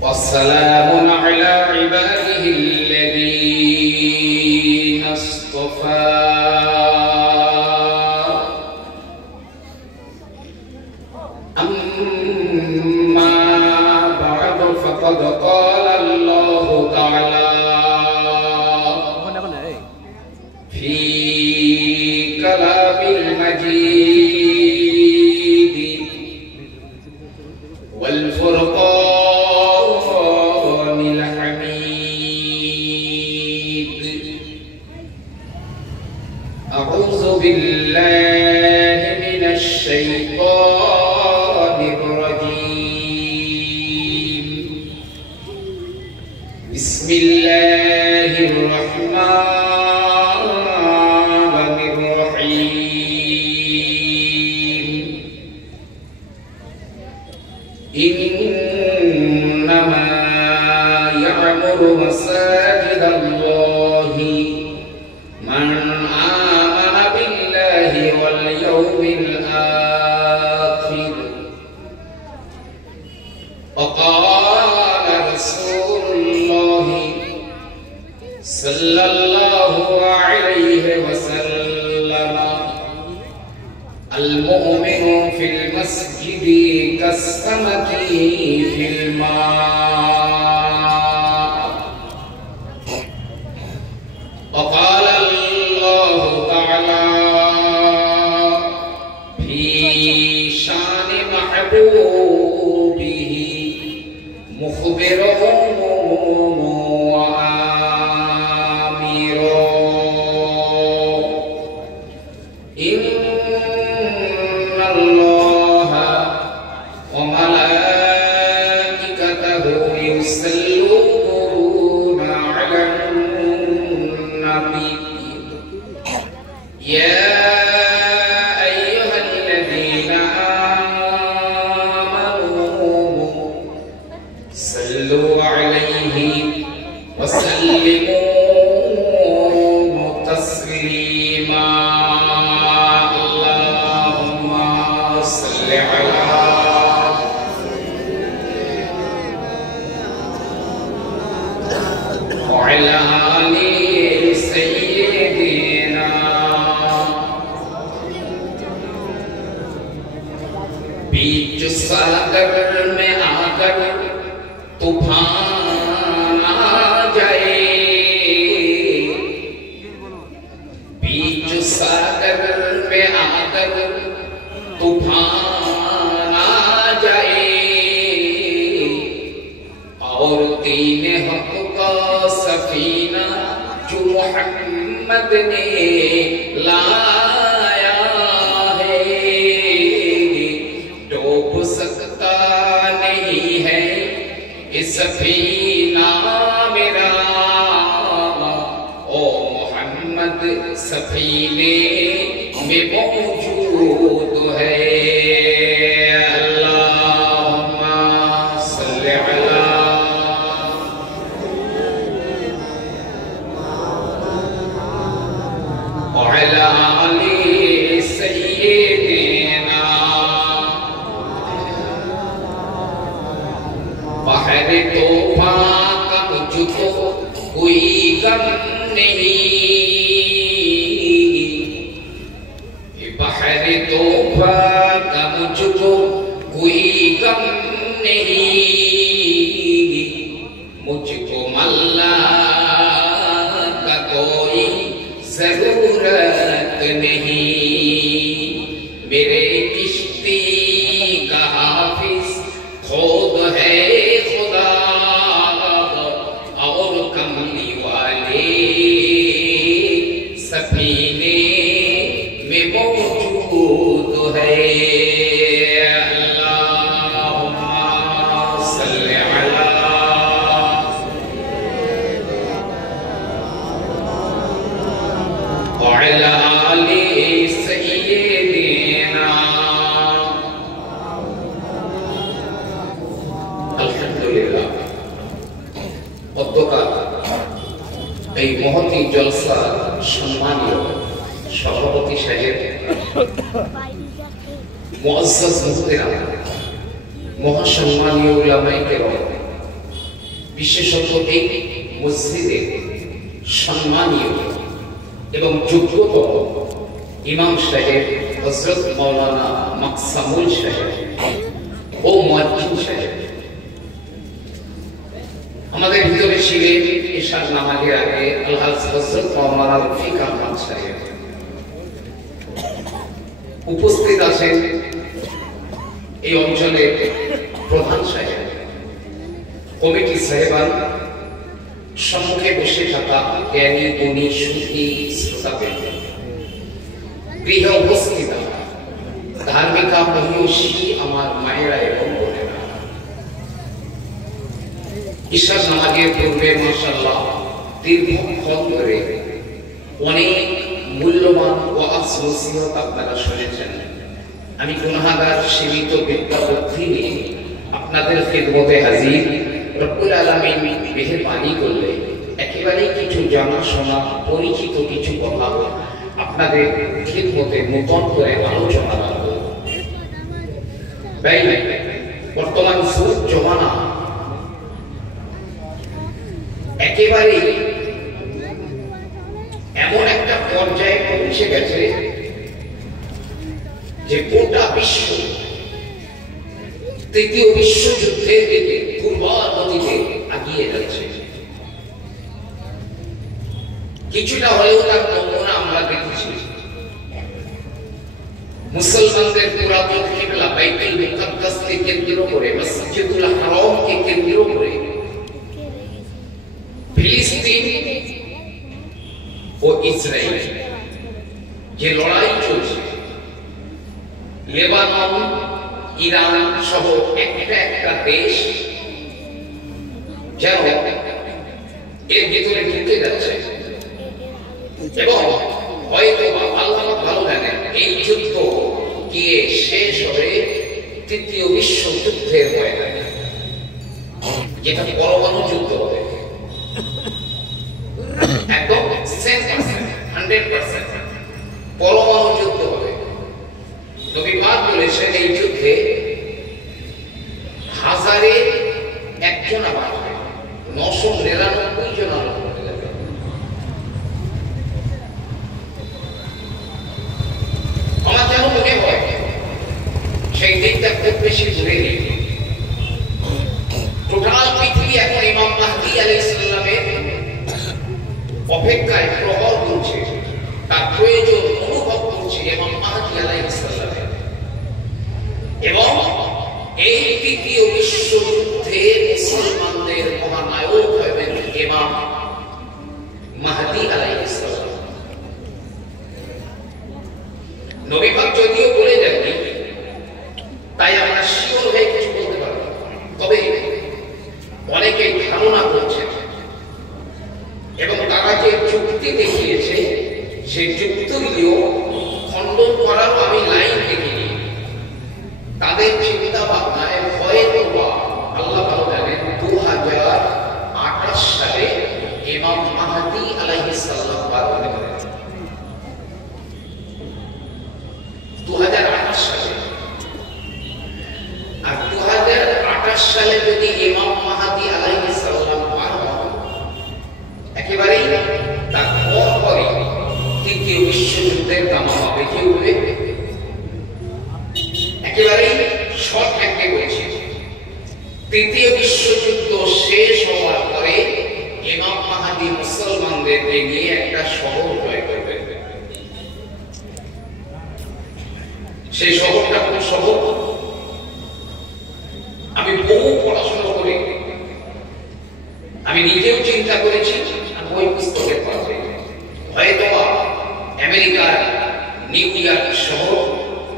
والسلام على عباده الذين اصطفى أما بعد فقد قال الله تعالى في كلام المجيد والفرقان الحميد. أعوذ بالله من الشيطان الرجيم. بسم الله الرحمن إنما يعمر مساجد الله من آمن بالله واليوم الآخر. وقال رسول الله صلى الله عليه وسلم المؤمن في المسجد كالسمك في الماء. وقال الله تعالى في شان محبوبه مخبرهم وآمرهم إن الله وملائكته يصلون على النبي يا أيها الذين آمنوا صلوا عليه وسلموا تسليما. اللهم صل على وعلى آل سيدنا. बीच सागर में आकर तूफान आ जाए, बीच सागर में आकर तूफान आ जाए और दीन हक का सफीना जो मोहम्मद ने लाया है डूब सकता नहीं है इस सफीना मेरा। ओ मोहम्मद सफीने में मौजूद है। وعلى آل سيدنا बहर तूफान का मुझको कोई गम नहीं, बहर तूफान का मुझको कोई गम नहीं, मुझको मल्ला का कोई जरूरत नहीं। मेरे किश्ती का हाफिज खुद है खुदा और कमली वाले सफीने में मौजूद है। এই মহতী জলসা সম্মানীয় সভাপতি সাহেব, মুআজ্জাজ মুহতারাম, মহাসম্মানীয় উলামায়ে কেরাম, বিশেষত এই মসজিদের সম্মানীয় এবং যোগ্যতম ইমাম সাহেব হযরত মাওলানা মাকসামুল সাহেব ও মুয়াজ্জিন সাহেব, আমাদের ভিতরে ছিলেন ইশার নামাজের আগে আলহাজ হযরত মাওলানা রফিক আহমদ সাহেব, উপস্থিত আছেন এই অঞ্চলের প্রধান সাহেব, কমিটি সাহেবান, সম্মুখে বসে থাকা জ্ঞানী গুণী সুখী শ্রোতাবৃন্দ, গৃহে উপস্থিত ধার্মিকা মহিষী আমার মায়েরা এবং বোনেরা, ইশার নামাজের পূর্বে মাশাআল্লাহ দীর্ঘক্ষণ ধরে অনেক মূল্যবান ওয়াজ নসিহত আপনারা শুনেছেন। আমি গুনাহগার সীমিত বিদ্যা বুদ্ধি নিয়ে আপনাদের খিদমতে হাজির। রব্বুল আলামিন মেহেরবানি করলে একেবারেই কিছু জানাশোনা পরিচিত কিছু কথা আপনাদের খিদমতে নতুন করে আলোচনা করব। বর্তমান যুগ জমানা একেবারে এমন একটা পর্যায়ে পৌঁছে গেছে যে গোটা বিশ্ব তৃতীয় বিশ্বযুদ্ধের দিকে পূর্বগতিতে এগিয়ে যাচ্ছে। কিছুটা হলেও তার নমুনা আমরা দেখেছি। মুসলমানদের পুরাতন কিবলা বাইতুল মুকাদ্দাসকে কেন্দ্র করে, মসজিদুল হারামকে কেন্দ্র করে ফিলিস্তিন ও ইসরায়েল যে লড়াই চলছে, লেবানন, ইরান সহ একটা একটা দেশ যেন এর ভিতরে ঢুকে যাচ্ছে এবং হয়তো আল্লাহ ভালো জানেন এই যুদ্ধ গিয়ে শেষ হবে তৃতীয় বিশ্বযুদ্ধের ময়দানে, যেটা পরমাণু যুদ্ধ হবে। একদম 100% পরমাণু যুদ্ধ হবে। নবী পাক বলেছেন এই যুদ্ধে 1000-এ 1 জন মারবে, 999 জন আহত হয়ে যাবে। আমার যেন মনে হয় সেই দিনটা খুব বেশি দূরে নেই। টোটাল পৃথিবী এখন ইমাম মাহদী আলাইহিস সালামের অপেক্ষায় প্রহর করছে, তার প্রয়োজন অনুভব করছে ইমাম মাহদী আলাইহিস সালামের। এবং এই তৃতীয় বিশ্বযুদ্ধে মুসলমানদের মহানায়ক হবেন ইমাম মাহদী আলাইহিস সালাম। নবী পাক যদিও বলে যাননি, তাই আমরা শিওর হয়ে কিছু বলতে পারব না। তবে অনেকে ধারণা করছেন এবং তারা যে যুক্তি দেখিয়েছে সেই যুক্তিগুলিও খণ্ডন করারও আমি লাইন দেখিনি। তাদের চিন্তা ভাবনায় হয়তো আল্লাহ ভালো জানেন 2028 সালে ইমাম মাহদী আলাইহিস সালাম পারবেন। 2028 সালে, আর 2028 সালে যদি ইমাম মাহদী আলাইহিস সালাম পার হন, একেবারেই তার পরপরই তৃতীয় বিশ্বযুদ্ধের দামামা বেজে উঠবে। একেবারেই শর্ট হ্যান্ডে বলছি, তৃতীয় বিশ্বযুদ্ধ শেষ হওয়ার পরে ইমাম মাহদী মুসলমানদেরকে নিয়ে একটা শহর জয় করবেন। সেই শহরটা কোন শহর? আমি বহু পড়াশোনা করে আমি নিজেও চিন্তা করেছি, বই পুস্তকের পাশে হয়তো আমেরিকার নিউ ইয়র্ক শহর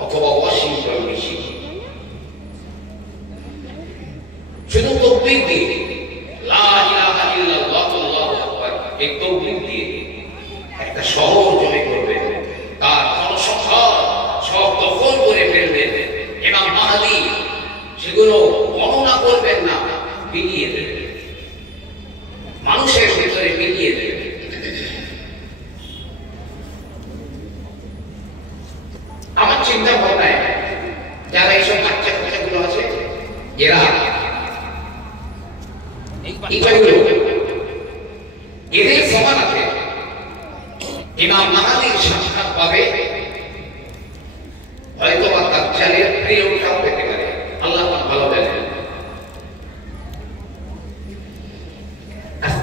অথবা ওয়াশিংটন ডিসি। শুধু তাকবীর দিয়ে লা ইলাহা ইল্লাল্লাহু আল্লাহু আকবার এই তাকবীর দিয়ে একটা শহর জয় করবেন, তার জনসংখ্যা সব দখল করে ফেলবেন। ইমাম মাহদী সেগুলো গণনা করবেন না, বিলিয়ে দেবেন, মানুষের ভিতরে বিলিয়ে দেবেন। চিন্তা ভাবনায় যারা এইসব বাচ্চা কাচ্চাগুলো আছে এরা এদের সমানাতে ইমাম মাহাদির সাক্ষাৎ পাবে, হয়তো বা তার চালের প্রিয়টাও পেতে পারে, আল্লাহ ভালো জানেন।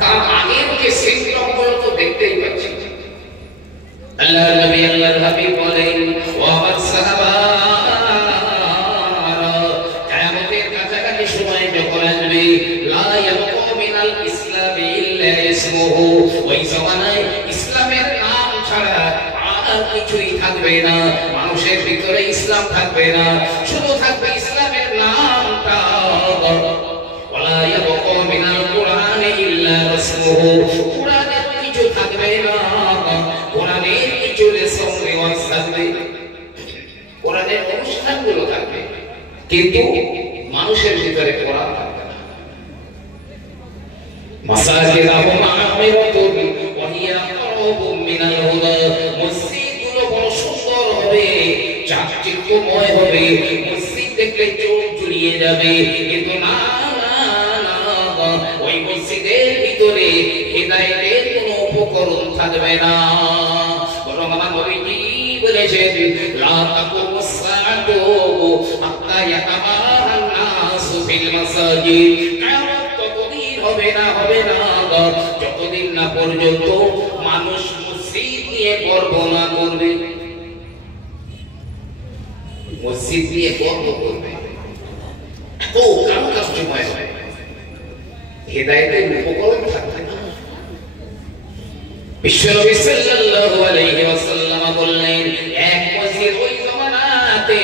তার আগের যে সিমটমগুলো তো দেখতেই পাচ্ছি। আল্লাহ নবী আল্লাহর হাবিব বলেন, ওয়া আমার সাহাবারা, কিয়ামতের কাছাকাছি সময় যখন আসবে, লা ইয়াবকা মিনাল ইসলামি ইল্লা ইসমুহু, ওই জামানায় ইসলামের নাম ছাড়া আর কিছুই থাকবে না। মানুষের ভিতরে ইসলাম থাকবে না, শুধু থাকবে ইসলামের নামটা। ওয়ালা ইয়াবকা মিনাল কুরআনি ইল্লা রাসমুহু, কুরআনের কিছু থাকবে না, কোরআনের কিছু লেসন রিওয়াজ থাকবে, কোরআনের অনুষ্ঠানগুলো থাকবে, কিন্তু মানুষের ভিতরে কোরআন থাকবে না। মাসাজিদুহুম আমিরাতুন ওয়া হিয়া আকরাবুম মিনাল হুদা, মসজিদগুলো বড় সুন্দর হবে, চাকচিক্যময় হবে, মসজিদ দেখলে চোখ জুড়িয়ে যাবে, কিন্তু না না না, ওই মসজিদের ভিতরে হিদায়াতের কোনো উপকরণ থাকবে না। বরং আমার নবীজি বলেছেন, লা তাকুমুস সাআতু হাত্তা ইয়াতাবাহান নাসু ফিল মাসাজিদ, কিয়ামত ততদিন হবে না যতদিন না পর্যন্ত মানুষ মসজিদ নিয়ে গর্ব না করবে, মসজিদ নিয়ে গর্ব করবে। তো কারো কষ্টময় হয়, হিদায়াতের উপকরণ থাকবে না। বিশ্বনবী সাল্লাল্লাহু আলাইহি ওয়াসাল্লাম বললেন, এক মসজিদ ওই জামানাতে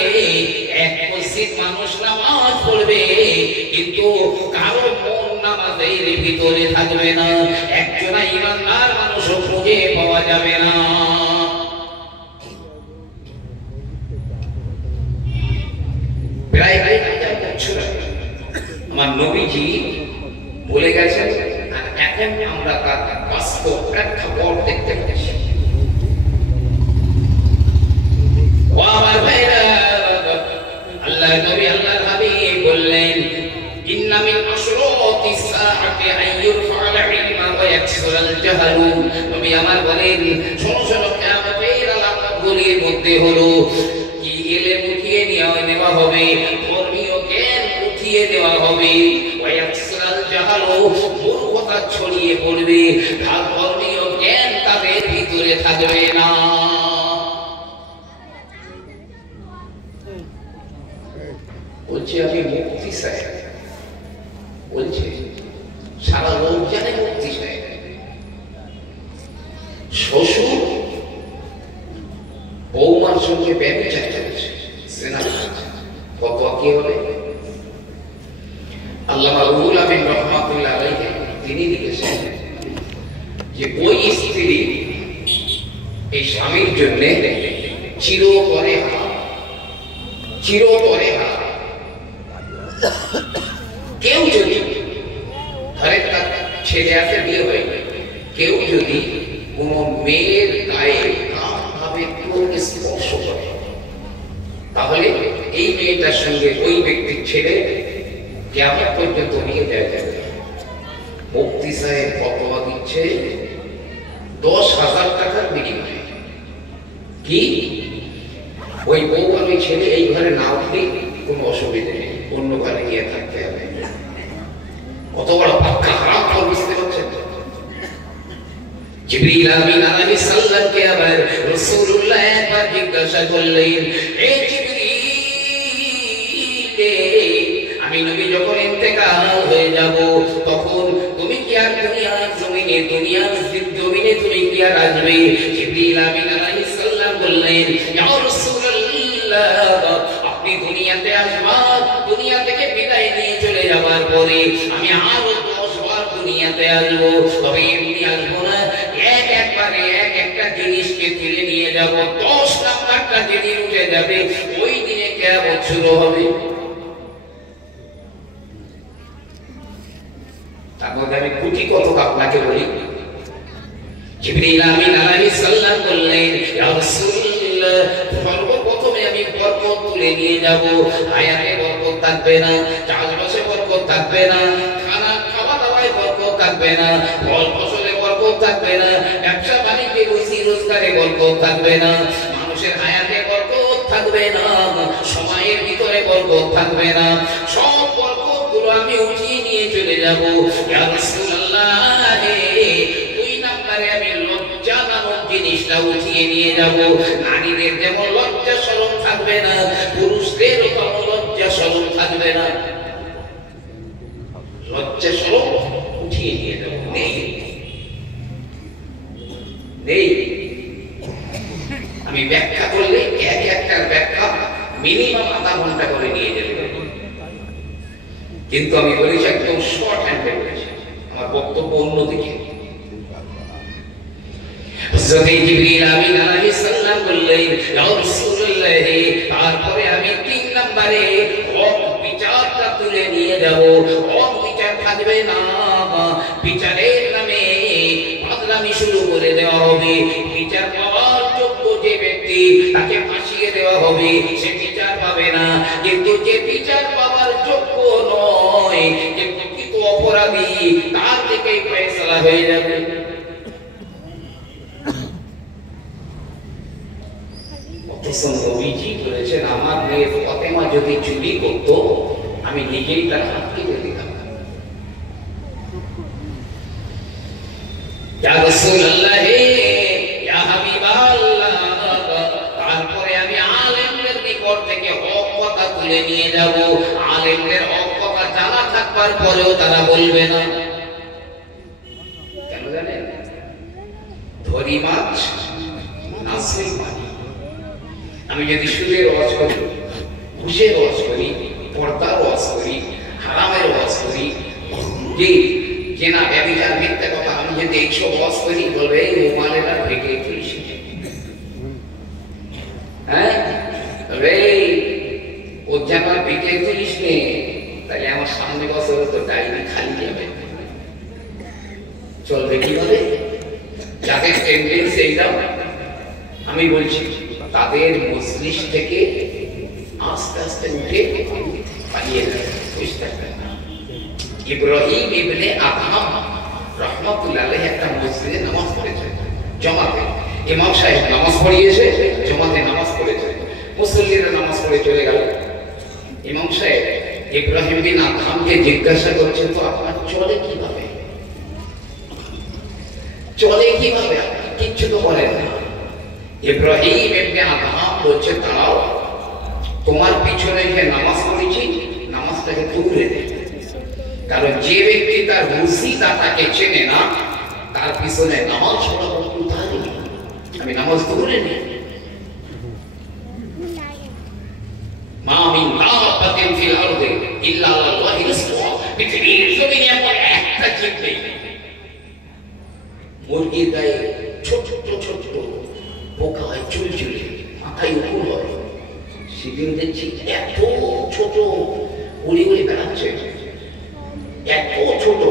এক মসজিদ মানুষ নামাজ পড়বে, কিন্তু কারো মন নামাজের ভিতরে থাকবে না, একজন ঈমানদার মানুষও খুঁজে পাওয়া যাবে না। প্রায় 1000 বছর আগে আমার নবীজি বলে গেছেন, আর এখন আমরা তার বাস্তব প্রেক্ষাপট দেখতে পাচ্ছি। ও আমার ভাইরা, আল্লাহ নবী আল্লাহর হাবিব বললেন, ইন্না মিন আশরাতিস সাআতি আন ইরফা'আল ইলমা ওয়া ইয়াকসুরাল জাহলু। নবী আমার বলেন, শোনো কিয়ামতের আলামতগুলির মধ্যে হলো কি ইলম উঠিয়ে নেওয়া হবে, ধর্মীয় জ্ঞান উঠিয়ে দেওয়া হবে, ওয়া ইয়াকসুরাল জাহলু, মূর্খতা ছড়িয়ে পড়বে, ধর্মীয় জ্ঞান তাদের ভিতরে থাকবে না। বলছে আমি মুক্তি চাই, বলছে সারা লোক জানে মুক্তি চাই। শ্বশুর বৌমার সঙ্গে ব্যবচার করেছে, জেনা করেছে, কত কি হবে? আল্লামা রুহুল আমিন রাহমাতুল্লাহ আলাইহি তিনি লিখেছেন যে ওই স্ত্রী এই স্বামীর জন্য চিরতরে কেউ যদি ধরে তার ছেলে আছে, বিয়ে হয়ে কেউ যদি কোন মেয়ের গায়ে ভাবে স্পর্শ করে, তাহলে এই মেয়েটার সঙ্গে ওই ব্যক্তির ছেলে কিয়ামত পর্যন্ত নিয়ে যাওয়া যাবে। মুফতি সাহেব ফতোয়া দিচ্ছে 10,000 টাকার বিনিময়ে, কি ওই বউ আর ওই ছেলে এই ঘরে না উঠলে কোনো অসুবিধা নেই, অন্য ঘরে গিয়ে থাকতে হবে। কত বড় পাক্কা হারাম ফল, বুঝতে পারছেন? জিবরিল আমিন আলাইহিস সালামকে আবার রাসূলুল্লাহ একবার জিজ্ঞাসা করলেন, হে জিবরিল, আমি নবী যখন ইন্তেকাল হয়ে যাব তখন তুমি কি আর দুনিয়ার জমিনে তুমি কি আর আসবে? জিবরিল আমিন আলাইহিস সালাম বললেন, ইয়া রাসূলুল্লাহ, আপনি দুনিয়াতে আসবেন, দুনিয়া থেকে বিদায় নিয়ে চলে যাবার পরে আমি আরো 10 বার দুনিয়াতে আসবো, তবে এমনি আসবো না, একবারে একটা জিনিসকে তুলে নিয়ে যাব, 10 নাম্বারটা যেদিন উঠে যাবে ওই দিনে কিয়ামত শুরু হবে। তার মধ্যে আমি কোটি কথা আপনাকে বলি। জিবরিল আমিন আলাইহিস সালাম বললেন, ইয়া রাসূলুল্লাহ, সর্বপ্রথম প্রথমে আমি বরকত তুলে নিয়ে যাব। হায়াতে বরকত থাকবে না, চাষবাসে বরকত থাকবে না, খাওয়া দাওয়ায় বরকত থাকবে না, ফল ফসলে বরকত থাকবে না, ব্যবসা বাণিজ্যে রুজি রোজগারে বরকত থাকবে না, মানুষের হায়াতে বরকত থাকবে না, সময়ের ভিতরে বরকত থাকবে না। সব বরকতগুলো আমি উঠিয়ে নিয়ে চলে যাব। ইয়া রাসূলুল্লাহ, দুই নম্বরে আমি লজ্জা নামক জিনিসটা উঠিয়ে নিয়ে যাব। নারীদের যেমন লজ্জা শরম থাকবে না, পুরুষদেরও তেমন লজ্জা শরম থাকবে না। লজ্জা শরম উঠিয়ে নিয়ে যাব। নেই নেই। আমি ব্যাখ্যা করলে এক একটার ব্যাখ্যা মিনিমাম আধা ঘন্টা করে নিয়ে যেতে পারি, কিন্তু আমি বলেছি একদম শর্ট হ্যান্ডে বলেছি। আমার বক্তব্য অন্যদিকে। হযরত জিবরিল আমিন আলাইহিস সালাম বললেন, ইয়া রাসূলুল্লাহ, তারপরে আমি 3 নম্বরে হক বিচারটা তুলে নিয়ে যাব। হক বিচার থাকবে না, বিচারের নামে বদনামি শুরু করে দেওয়া হবে। বিচার পাওয়ার যোগ্য যে ব্যক্তি, তাকে ফাঁসিয়ে দেওয়া হবে, সে বিচার পাবে না। কিন্তু যে বিচার পাওয়ার যোগ্য নয়, যে প্রকৃত অপরাধী, তার থেকেই ফয়সালা হয়ে যাবে। নবীজি বলেছেন, আমার মেয়ে ফাতেমা যদি চুরি করতো, আমি নিজেই তার হাত কেটে দিতাম। ইয়া রাসূলুল্লাহ, ইয়া হাবিবাল্লাহ, তারপরে আমি আলেমদের নিকট থেকে হক কথা তুলে নিয়ে যাব। আলেমদের হক কথা জানা থাকবার পরেও তারা বলবে না। কেন জানেন? ধরি মাছ নাসিল পানি। আমি যদি সুদের ওয়াজ করি, ঘুষের ওয়াজ করি, পর্দার ওয়াজ করি, হারামের ওয়াজ করি, জেনা ব্যভিচার মিথ্যা কথা, আমি যদি এইসব ওয়াজ করি, বলবে এই মোবাইলটা ভেঙে তুলিস। হ্যাঁ, বলবে ও যেন ভেঙে তুলিস নে, তাহলে আমার সামনে বছর তো ডায়েরি খালি যাবে। চলবে কিভাবে? যাদের টেন্ডেন্সি এইটাও, আমি বলছি তাদের মজলিস থেকে আস্তে আস্তে উঠে পালিয়ে যাবে। বুঝতে পারবেন? ইব্রাহিম ইবনে আদহাম রাহমাতুল্লাহ আলাইহি একটা মসজিদে নামাজ পড়েছে, জমাতে। ইমাম সাহেব নামাজ পড়িয়েছে, জমাতে নামাজ পড়েছে, মুসল্লিরা নামাজ পড়ে চলে গেল। ইমাম সাহেব ইব্রাহিম বিন আদহামকে জিজ্ঞাসা করছে, তো আপনার চলে কিভাবে? চলে কিভাবে? কিচ্ছু তো বলেন না। ইব্রাহিম ইবনে আদহাম বলছে, দাঁড়াও, তোমার পিছনে যে নামাজ পড়েছি, নামাজটাকে তুলে দে। কারণ যে ব্যক্তি তার রুজিদাতাকে চেনে না, তার পিছনে নামাজ পড়া কোথায়? আমি নামাজ তুলে নিই। মা মিন দাব্বাতিন ফিল আরদি ইল্লা আলাল্লাহি রিজকুহা, পৃথিবীর জমিনে এমন একটা জীব নেই। মুরগির গায়ে ছোট ছোট পোকা হয়, চুলচুলি, মাথায় উকুন হয়। সেদিন দেখছি এত ছোট উড়ি উড়ি বেড়াচ্ছে, এত ছোট,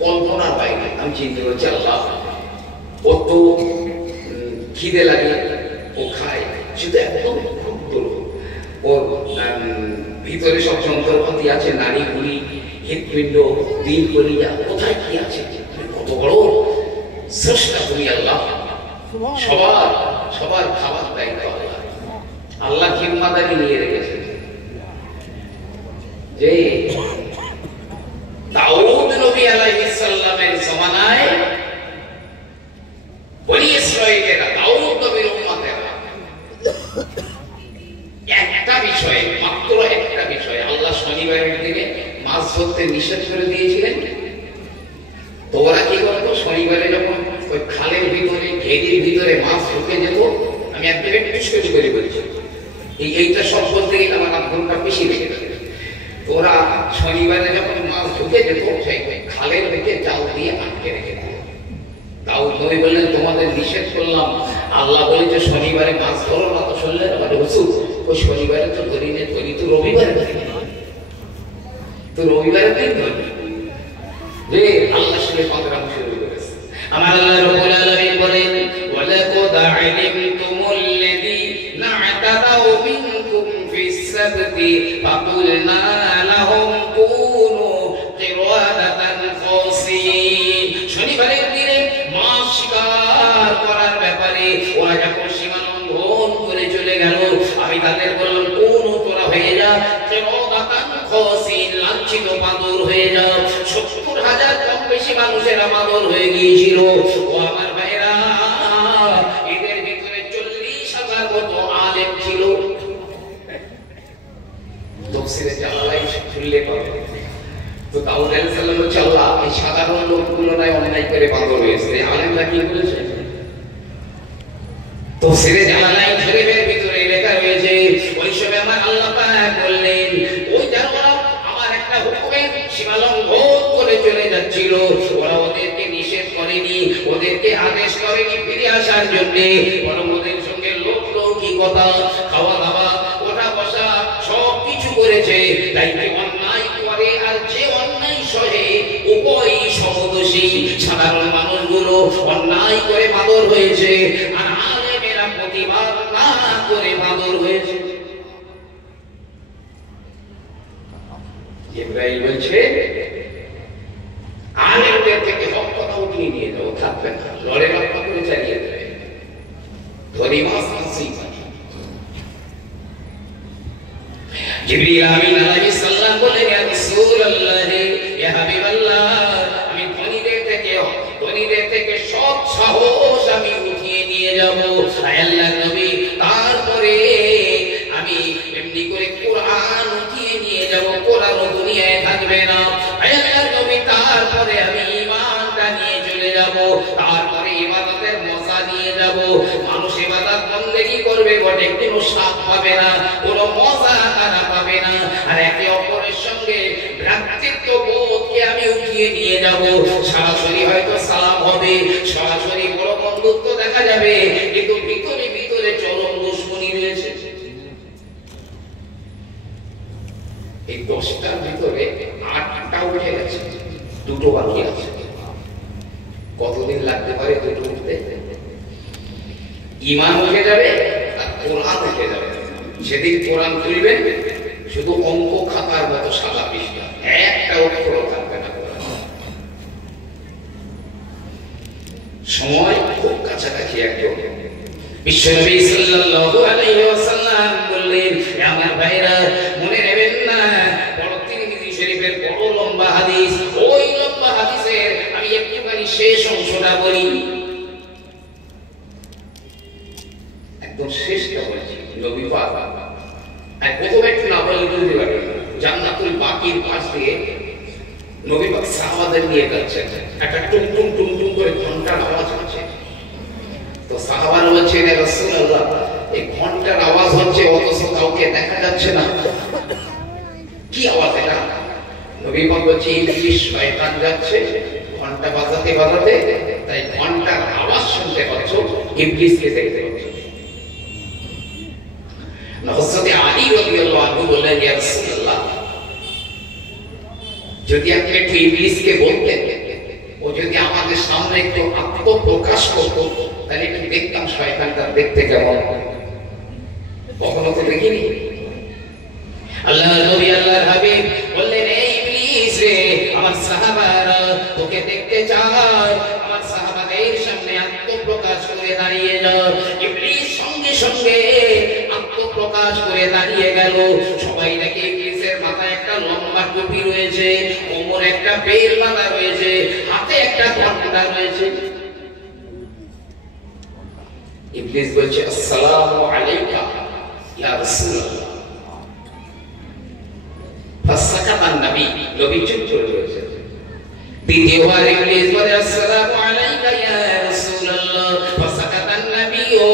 কল্পনার বাইরে। আমি চিন্তা করছি, আল্লাহ, কত খিদে লাগে, ও খায়, সেটা একদম ক্ষুদ্র। ওর ভিতরে সব যন্ত্রপাতি আছে, নারী গুলি, হৃৎপিণ্ড, দিল কলিজা, কোথায় কি আছে, কত বড় স্রষ্টা তুমি আল্লাহ। সবার সবার খাবার দায়িত্ব আল্লাহ। আল্লাহ জিম্মাদারি নিয়ে রেখেছে। যে দাউদ নবী আলাইহিস সালামের জামানায় বনি ইসরাঈলেরা, দাউদ নবীর উম্মতেরা, একটা বিষয়ে, মাত্র একটা বিষয়ে আল্লাহ শনিবারের দিনে মাছ ধরতে নিষেধ করে দিয়েছিলেন। তো ওরা কি করতো? শনিবারে যখন ওই খালের ভিতরে, ঘেরির ভিতরে মাছ ঢুকে যেত, আমি একদম একটু করে বলছি, এইটা সব বলতে গেলে আমার 8 ঘন্টা বেশি লেগে যাবে। ওরা শনিবারে যখন মাছ ঢুকে যেত, সেই খালের দিকে জাল দিয়ে আটকে রেখে দিত। দাউদ নবী বললেন, তোমাদের নিষেধ করলাম, আল্লাহ বলেছে শনিবারে মাছ ধরো না। তো শুনলেন, আমাদের হুজুর, ওই শনিবারে তো ধরি না, ধরি তো রবিবারে ধরি, তো রবিবারে দিন ধরি। যে আল্লাহ শুনে পাগলামি শুরু করেছে। আমার আল্লাহ রাব্বুল আলামিন বলেন, ওয়ালাকাদ আলিমতুমুল্লাযীনা আ'তাদা أتوا منكم في السبت فقلنا لهم كونوا قردة خاسئين শনিবারের দিনে মাছ শিকার করার ব্যাপারে ওরা যখন সীমা লঙ্ঘন করে চলে গেল আমি তাদের বললাম কোন তোরা হয়ে যা কিরাদাতান খাসিন লাঞ্ছিত বাঁদর হয়ে যা ৭০,০০০ কম বেশি মানুষেরা বাঁদর হয়ে গিয়েছিল ও আমার ভাইরা এদের ভিতরে ৪০,০০০ মতো আলেম ছিল তাফসীরে জালালাইন খুললে পাবে তো দাউদ আলাইহিস সালাম বলছে আল্লাহ এই সাধারণ লোকগুলো নাই অন্যায় করে বাঁদর হয়েছে আলেমরা কি বলেছে তাফসীরে জালালাইন শরীফের ভিতরে লেখা রয়েছে ওই সময় আমার আল্লাহ পাক বললেন ওই যারা আমার একটা হুকুমের সীমা লঙ্ঘন করে চলে যাচ্ছিল ওরা ওদেরকে নিষেধ করেনি ওদেরকে আদেশ করেনি ফিরে আসার জন্য বরং ওদের সঙ্গে লৌকিকতা খাওয়া দাওয়া ওঠা বসা সব কিছু করেছে তাই কি অন্যায় করে আর যে অন্যায় সহে উভয়ই সমদোষী সাধারণ মানুষগুলো অন্যায় করে বাঁদর হয়েছে আর আলেমেরা প্রতিবাদ না করে বাঁদর হয়েছে ইব্রাহিম বলছে আলেমদের থেকে সব কথা উঠিয়ে নিয়ে যাও থাকবে না লড়ে রক্ষা করে চালিয়ে দেবে ধরি মাস হাসি জিবরিল আমিন আলাইহিস সালাম বলেন ইয়া রাসূলুল্লাহ ইয়া হাবিবাল্লাহ আমি ধনীদের থেকে সব সাহস আমি উঠিয়ে নিয়ে যাব আয় আল্লাহর নবী তারপরে আমি এমনি করে কোরআন উঠিয়ে নিয়ে যাব কোরআন দুনিয়ায় থাকবে না আয় আল্লাহর নবী তারপরে আমি ঈমানটা নিয়ে চলে যাব তারপরে ইবাদতের মজা নিয়ে যাব মানুষ ইবাদত বন্দেগী করবে বটে কোনো স্বাদ পাবে না কোনো মজা তারা পাবে না আর একে অপরের সঙ্গে ভ্রাতৃত্ব বোধকে আমি উঠিয়ে নিয়ে যাব সরাসরি হয়তো সালাম হবে সরাসরি বড় বন্ধুত্ব দেখা যাবে কিন্তু ভিতরে ভিতরে চরম দুশ্মনী রয়েছে এই 10টার ভিতরে 8টা উঠে গেছে দুটো বাকি আছে কতদিন লাগতে পারে দুটো উঠতে ঈমান উঠে যাবে আর কোরআন উঠে যাবে সেদিন কোরআন খুলবেন শুধু অঙ্ক খাতার মতো সাদা পৃষ্ঠা একটা অক্ষর থাকবে না সময় খুব কাছাকাছি একদম বিশ্বনবী সাল্লাল্লাহু আলাইহি ওয়াসাল্লাম বললেন আমার ভাইরা মনে নেবেন না বড় তিরমিজি শরীফের বড় লম্বা হাদিস ওই লম্বা হাদিসের আমি একটুখানি শেষ অংশটা বলি একদম শেষটা বলছি নবী পাক আর প্রথমে একটু না বললে বুঝতে পারবেন জান্নাতুল বাকির পাশ দিয়ে নবী পাক সাহাবাদের নিয়ে যাচ্ছেন একটা টুম টুম টুম টুম করে ঘন্টার আওয়াজ হচ্ছে তো সাহাবারা বলছে ইয়া রাসূলুল্লাহ এই ঘন্টার আওয়াজ হচ্ছে অথচ কাউকে দেখা যাচ্ছে না কি আওয়াজ এটা নবী পাক বলছে ইবলিস শয়তান যাচ্ছে ঘন্টা বাজাতে বাজাতে তাই ঘন্টার আওয়াজ শুনতে পাচ্ছ ইবলিসকে দেখতে পাচ্ছ হযরত আলী রাদিয়াল্লাহু আনহু বললেন ইয়া রাসূলুল্লাহ যদি আপনি একটু ইবলিসকে বলতেন ও যদি আমাদের সামনে একটু আত্মপ্রকাশ করত তাহলে একটু দেখতাম শয়তানটা দেখতে কেমন কখনো তো দেখিনি আল্লাহর নবী আল্লাহর হাবিব বললেন এই ইবলিস রে আমার সাহাবারা তোকে দেখতে চায় আমার সাহাবাদের সামনে আত্মপ্রকাশ করে দাঁড়িয়ে যাও ইবলিস সঙ্গে সঙ্গে আত্মপ্রকাশ করে দাঁড়িয়ে গেল সবাই দেখে ইবলিসের মাথায় একটা লম্বা টুপি রয়েছে কোমরে একটা বেল বাঁধা রয়েছে হাতে একটা ঘণ্টা রয়েছে ইবলিস বলছে আসসালামু আলাইকা ইয়া রাসূলুল্লাহ ফাসাকাতান নবী নবী চুপ করে রয়েছে দ্বিতীয়বার ইবলিস বলে আসসালামু আলাইকা ইয়া রাসূলুল্লাহ ফাসাকাতান নবী ও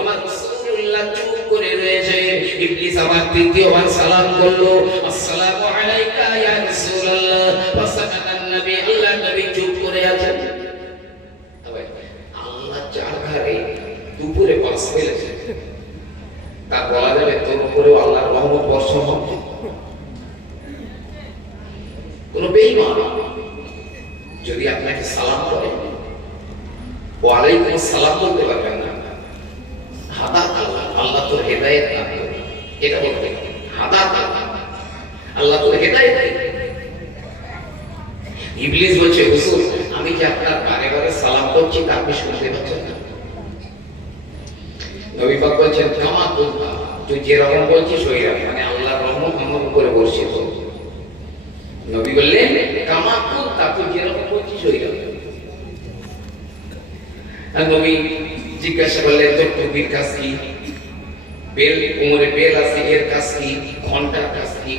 আমার রাসূলুল্লাহ চুপ করে রয়েছে ইবলিস আবার তৃতীয়বার সালাম করলো আসসালামু আলাইকা ইয়া রাসূলুল্লাহ ফাসাকাতান নবী আল্লাহ নবী চুপ করে আছেন তবে আল্লাহ যার ঘরে দুপুরে পাস ফেলেছে তা বলা যাবে তোর উপরেও আল্লাহর রহমত বর্ষণ হবে কোন বেঈমান যদি আপনাকে সালাম করে ওয়া আলাইকুম আসসালাম বলতে পারবেন না হাদা আল্লাহ আল্লাহ তোর হেদায়েত দান করুন, এটা বলতে হাদাত, আল্লাহ তোর হেদায়েত দিন। ইবলিস বলছে হুজুর আমি কি আপনার বারে বারে সালাম করছি তা আপনি শুনতে পাচ্ছেন না? নবী পাক বলছেন কামা কুনতা, তুই যেরকম বলছিস ওই রকম, মানে আল্লাহর রহমত আমার উপরে বর্ষিত। নবী বললেন কামা কুনতা, তুই যেরকম বলছিস ওই রকম। আর নবী জিজ্ঞাসা করলেন তোর টুপির কাজ কি, বেল কোমরে বেল আছে এর কাজ কি, ঘন্টার কাজ কি,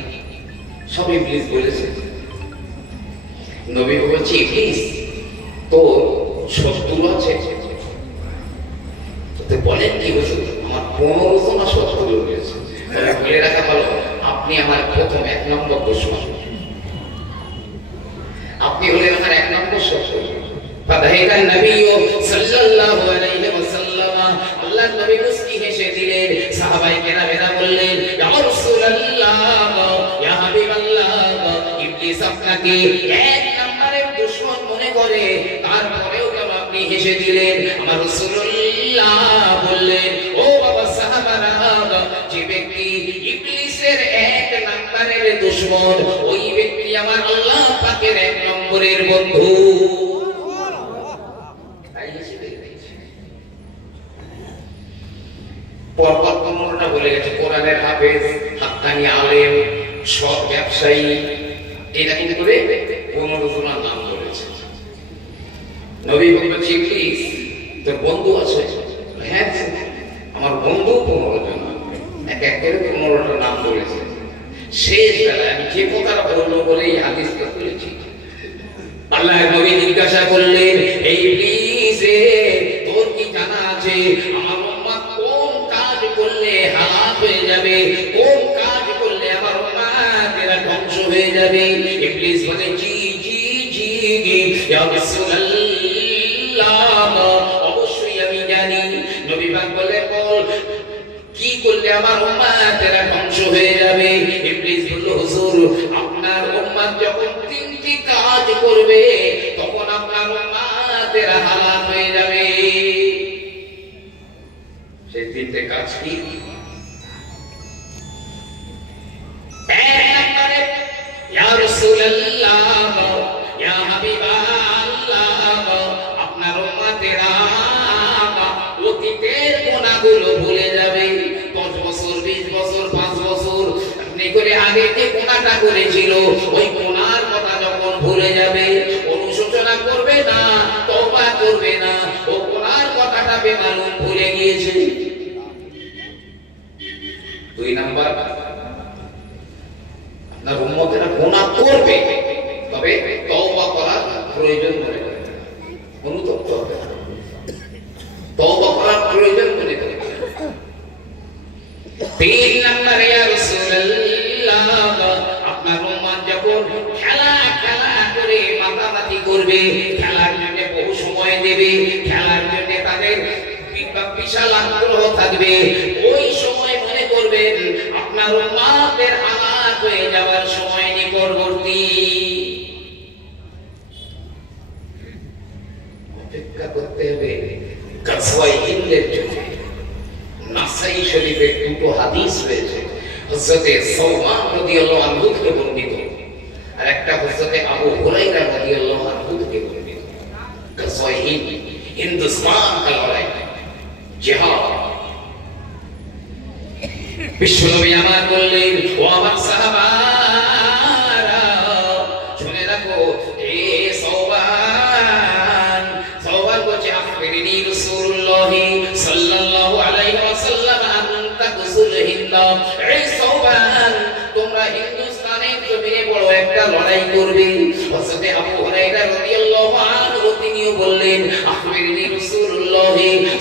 সব ইবলিস বলেছে। নবী বলছে ইবলিস তোর শত্রু আছে? তো বলেন কি হুজুর আমার 15 জন শত্রু রয়েছে। তবে বলে রাখা ভালো আপনি আমার প্রথম 1 নম্বর দুশমন, আপনি হলেন আমার 1 নম্বর শত্রু। ফাদাহিকা নবী সাল্লাল্লাহু আলাইহি ওয়াসাল্লাম, আল্লাহর নবী মুস্কি হেসে দিলেন। সাহাবায়ে কেরামেরা বললেন ইয়া রাসূলুল্লাহ ইয়া হাবিবাল্লাহ, ইবলিস আপনাকে 1 নম্বরের দুশমন মনে করে, তারপরেও কেন আপনি হেসে দিলেন? আমার রাসূলুল্লাহ বললেন ও বাবা সাহাবারা, যে ব্যক্তি ইবলিসের 1 নম্বরের দুশমন ওই ব্যক্তি আমার আল্লাহ পাকের 1 নম্বরের বন্ধু। পরপর 15টা বলে গেছে। কোরআনের হাফেজ, হাক্কানি আলেম, সৎ ব্যবসায়ী, এরকম করে 15 জনের নাম বলেছে। নবী বলছেন ইবলিস তোর বন্ধু আছে? হ্যাঁ আমার বন্ধু 15 জন, এক এক করে 15টা নাম বলেছে। শেষ বেলায় আমি যে কথাটা বলবো বলেই হাদিসটা তুলেছি। আল্লাহর নবী জিজ্ঞাসা করলেন এই ইবলিস তোর কি জানা আছে আমার উম্মত কোন কাজ করলে হালাক হয়ে যাবে, কোন কাজ করলে আমার উম্মতেরা ধ্বংস হয়ে যাবে? ইবলিস বলে জি জি জি ইয়া রাসূলুল্লাহ অবশ্যই আমি জানি। নবী পাক বলেন বল কি করলে আমার উম্মতেরা ধ্বংস হয়ে যাবে? ইবলিস বলল হুজুর আপনার উম্মত যখন 3টি কাজ করবে তখন আপনার উম্মতেরা হালাক হয়ে যাবে। সেই 3টে কাজ কি? এক নম্বরে ইয়া রাসূলুল্লাহ ইয়া হাবিবাল্লাহ, আপনার উম্মতেরা অতীতের গুনাহগুলো ভুলে যাবে। 10 বছর 20 বছর 5 বছর আপনি করে আগে যে গুনাহটা করেছিল ওই গুনাহর কথা যখন ভুলে যাবে, অনুশোচনা করবে না, তওবা করবে না, ও গুনাহর কথাটা বেমালুম ভুলে গিয়েছে। 2 নাম্বার আপনার উম্মতেরা গুনাহ করবে তবে তওবা করার প্রয়োজন মনে করবে, অনুতপ্ত হবে, তওবা করার প্রয়োজন মনে করবে। 3 নম্বরে ইয়া রাসূলুল্লাহ আপনার উম্মত যখন খেলা করে মাতামাতি করবে, খেলার জন্য বহু সময় দেবে, খেলার জন্য তাদের বিশাল আগ্রহ থাকবে, ওই সময় মনে করবেন আপনার উম্মতের হালাক হয়ে যাওয়ার সময় নিকটবর্তী। অপেক্ষা করতে হবে গাজওয়ায়ে হিন্দের জন্য। নাসাই শরীফে 2টো হাদিস রয়েছে, হযরতে সালমান রাদিয়াল্লাহু আনহু থেকে বর্ণিত আর একটা হযরতে আবু হুরায়রা রাদিয়াল্লাহু আনহু থেকে বর্ণিত। গাজওয়ায়ে হিন্দ হিন্দুস্তান का लड़ाई জিহাদ। বিশ্বনবী আমার বললেন ও আমার সাহাবারা শুনে রাখো এ সাওবান বলছে আখবিরনি রাসূলুল্লাহ সাল্লাল্লাহু আলাইহি ওয়াসাল্লাম আনতা কুসুল হিন্দ। এই সাওবান তোমরা হিন্দুস্তানের জমিনে বড় একটা লড়াই করবে। হযরত আবু হুরায়রা রাদিয়াল্লাহু আনহু তিনিও বললেন আখবিরনি রাসূলুল্লাহ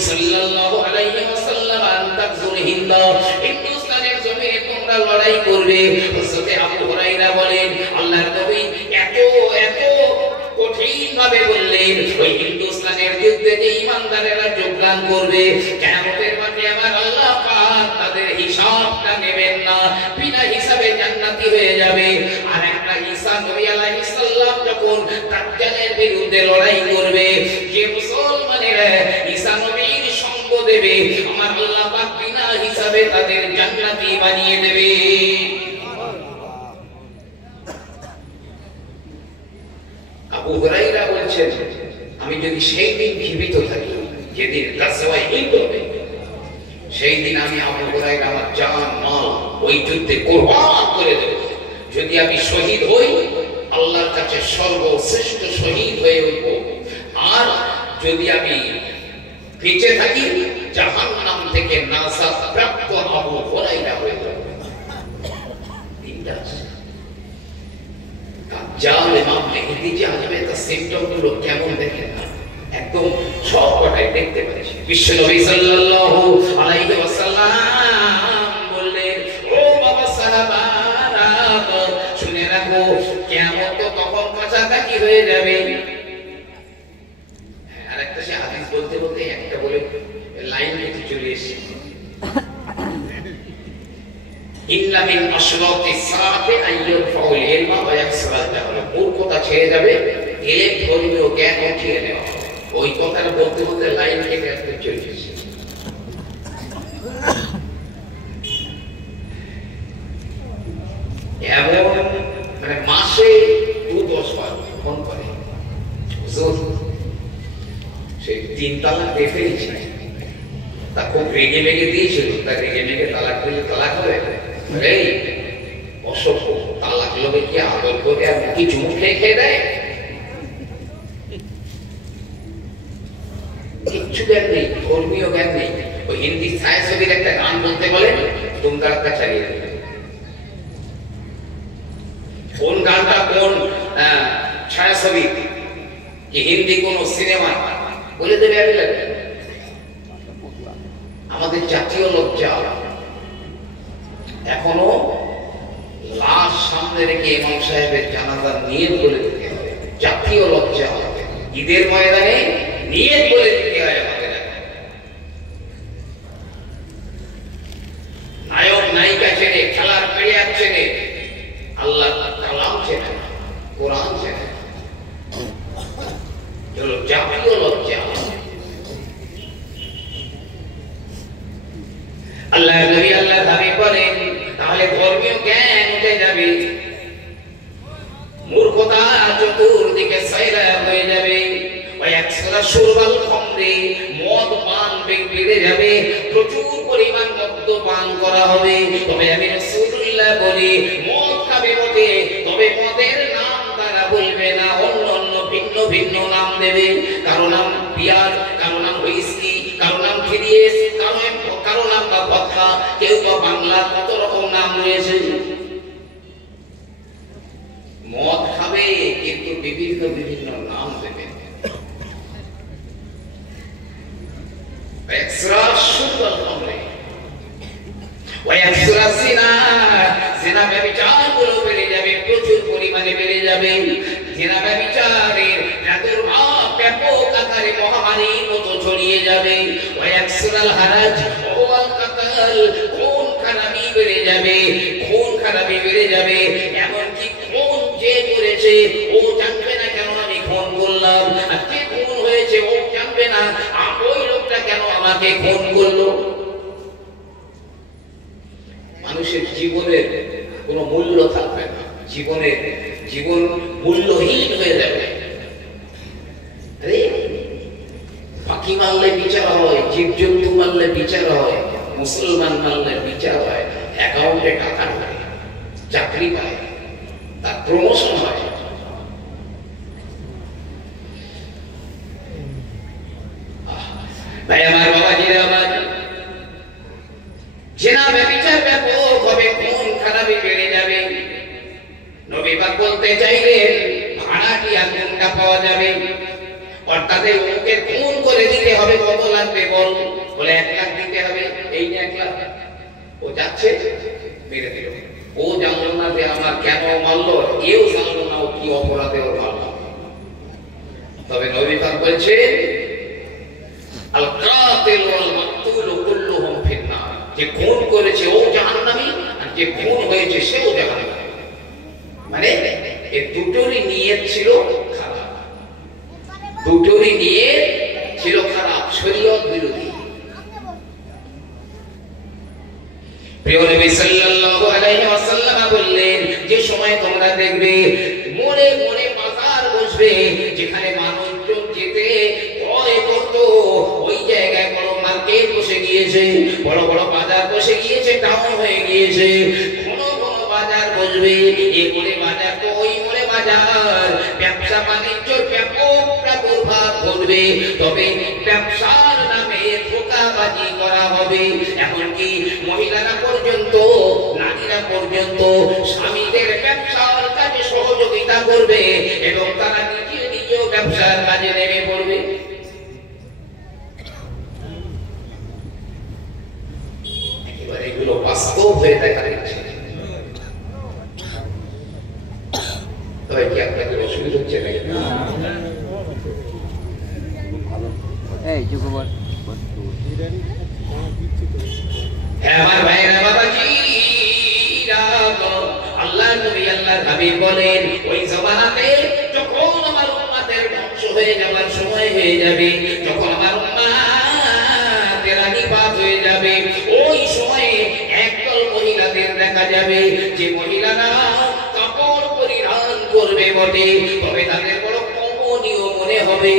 সাল্লাল্লাহু আলাইহি ওয়াসাল্লাম আনতা কুসুল হিন্দ, হিন্দুস্তানের জমিনে তোমরা লড়াই করবে। হযরত আবু হুরায়রা বলেন আল্লাহর নবী এত কঠিন ভাবে বললেন ওই হিন্দুস্তানের যুদ্ধে যে ঈমানদারেরা যোগদান করবে কিয়ামতের মাঠে আমার আল্লাহ পাক তাদের হিসাবটা নেবেন না, বিনা হিসাবে জান্নাতি হয়ে যাবে। আর একটা ঈসা নবী আলাইহিস সালাম যখন দাজ্জালের বিরুদ্ধে লড়াই করবে, যে মুসলমানেরা ঈসা নবীর সঙ্গ দেবে আমার আল্লাহ পাক বিনা হিসাবে তাদের জান্নাতি বানিয়ে দেবে। আবু হুরায়রা বলছেন, আমি যদি সেই দিন জীবিত থাকি যেদিন গাজওয়ায়ে হিন্দ হবে, সেই দিন আমি আবু হুরায়রা আমার জান মাল ওই যুদ্ধে কুরবান করে দেব। যদি আমি শহীদ হই, আল্লাহর কাছে সর্বশ্রেষ্ঠ শহীদ হয়ে উঠব। আর যদি আমি বেঁচে থাকি, জাহান্নাম থেকে নাজাত প্রাপ্ত আবু হুরায়রা হয়ে যাব। দাজ্জাল ইমাম মেহেদী যে আসবে, তার সিম্পটমগুলো কেমন দেখেন না, একদম সব কটাই দেখতে পাচ্ছি। বিশ্বনবী সাল্লাল্লাহু আলাইহি ওয়াসাল্লাম বললেন, ও বাবা সাহাবারা, শুনে রাখো, কিয়ামত তো তখন কাছাকাছি হয়ে যাবে। আর একটা সে হাদিস বলতে বলতে একটা বলে লাইন কেটে চলে এসেছে। ইন্না মিন আশরাতিস সাআতি আইয়ুরফাউল ইলমা ওয়া ইয়াকসুরাল জাহল। মূর্খতা ছেড়ে যাবে, এলেম ধর্মীয় জ্ঞান উঠিয়ে নেওয়া হবে। ওই কথাটা বলতে বলতে লাইন কেটে চলে এসেছে। এমন মানে মাসে 2-10 বার ফোন করে, হুজুর সেই 3 তালাক দিয়ে ফেলেছি। তা খুব রেগে মেগে দিয়েছিল, তা রেগে মেগে তালাক দিলে তালাক হবে? এই অসভ্য, তালাক লোকে কি আদর করে আর মুখে চুমু খেয়ে দেয়? কিচ্ছু জ্ঞান নেই, ধর্মীয় জ্ঞান নেই। ওই হিন্দি ছায়াছবির একটা গান বলতে বলে দুমদারাক্কা চালিয়ে দেবে। কোন গানটা কোন ছায়াছবি কি হিন্দি কোন সিনেমা বলে দেবে। আমাদের জাতীয় লজ্জা, এখনো লাশ সামনে রেখে ইমাম সাহেবের জানাজা নিয়ত বলে দিতে হবে। জাতীয় লজ্জা, ঈদের ময়দানে নিয়ত বলে দিতে হয় আমাদের। নায়ক নায়িকা চেনে, খেলার প্লেয়ার চেনে, আল্লাহ কালাম চেনে, কোরআন চেনে। চলো, জাতীয় লজ্জা। আল্লাহ নবী আল্লাহ দাবি করেন, তাহলে ধর্মীয় জ্ঞান উঠে যাবে, মূর্খতা চতুর্দিকে ছাইরা হয়ে যাবে। মদ পান বেড়ে যাবে, প্রচুর পরিমাণ মদ্য পান করা হবে। তবে আমি রাসূলুল্লাহ বলি, মদ খাবে বটে, তবে মদের নাম তারা বলবে না, অন্য অন্য ভিন্ন ভিন্ন নাম দেবে। কারো নাম বিয়ার, কারো নাম হুইস্কি, কারো নাম খিরিয়েস, কারো নাম বা ভদকা, কেউ বা বাংলা, কত রকম নাম রয়েছে। মদ খাবে কিন্তু বিভিন্ন বিভিন্ন নাম দেবে। জিনা ব্যভিচারগুলো বেড়ে যাবে, প্রচুর পরিমাণে বেড়ে যাবে। জিনা ব্যভিচারের প্রাদুর্ভাব ব্যাপক আকারে মহামারীর মতো ছড়িয়ে যাবে। ওয়ায়াকসুরাল হারাজ ওয়াল কাতাল, খুন খারাপি বেড়ে যাবে, খুন খারাপি বেড়ে যাবে। এমনকি খুন যে করেছে ও জানবে না কেন আমি খুন করলাম, আর যে খুন হয়েছে ও জানবে না ওই লোকটা কেন আমাকে খুন করলো। মানুষের জীবনের কোনো মূল্য থাকবে না, জীবন মূল্যহীন হয়ে যাবে। পাখি মারলে বিচার হয়, জীবজন্তু মারলে বিচার হয়, মুসলমান মারলে বিচার হয়, অ্যাকাউন্টে টাকা ঢোকে, চাকরি পায়, তার প্রমোশন হয়। ভাই আমার, বাবাজিরা আমার, জিনা ব্যভিচার ব্যাপক হবে, খুন খারাপি বেড়ে যাবে। নবী পাক বলতে চাইলেন, ভাড়াটিয়া কোনটা পাওয়া যাবে? অর্থাৎ ওকে খুন করে দিতে হবে, কত লাগবে বল? বলে 1 লাখ দিতে হবে। এই যে 1 লাখ, ও যাচ্ছে মেরে দিল। ও জানলো না যে আমার কেন মারলো, এও জানলো না ও কি অপরাধে ওর মারলো। তবে নবী পাক বলছেন, আল কাতিল ওয়াল মাকতুল কুল্লুহুম ফিন্নার, যে খুন করেছে ও জাহান্নামী, আর যে খুন হয়েছে সেও জাহান্নামী। মানে এই দুটোরই নিয়ত ছিল খারাপ, দুটোরই নিয়ত ছিল খারাপ, শরীয়ত বিরোধী। প্রিয় নবী সাল্লাল্লাহু আলাইহি ওয়াসাল্লাম বললেন, যে সময় তোমরা দেখবে মনে মনে বাজার বসবে, যেখানে মানুষজন যেতে ভয় করত, ওই জায়গায় বড় মার্কেট বসে গিয়েছে, বড় বড় বাজার বসে গিয়েছে, টাউন হয়ে গিয়েছে, কোন কোন বাজার বসবে, এই মনে বাজার তো ওই মনে বাজার, ব্যবসা বাণিজ্যের ব্যাপক প্রাদুর্ভাব ঘটবে, তবে ব্যবসার নামে ধোঁকাবাজি করা হবে, এমনকি মহিলারা পর্যন্ত, নারীরা পর্যন্ত স্বামীদের ব্যবসার কাজে সহযোগিতা করবে এবং তারা নিজে নিজেও ব্যবসার কাজে নেমে পড়বে। একেবারে এগুলো বাস্তব হয়ে দেখা দিচ্ছে। তবে কি আপনাদের অসুবিধা হচ্ছে নাকি? আমার ভাইয়েরা, বাবাজিরা, আল্লাহর নবী আল্লাহর হাবিব বলেন, ওই জমানাতে যখন আমার উম্মতের ধ্বংস হয়ে যাবার সময় হয়ে যাবে, যখন আমার উম্মতের আনিপাত হয়ে যাবে, ওই সময়ে একদল মহিলাদের দেখা যাবে, যে মহিলারা কাপড় পরিধান করবে বটে, তবে তাদের বড় কমনীয় মনে হবে,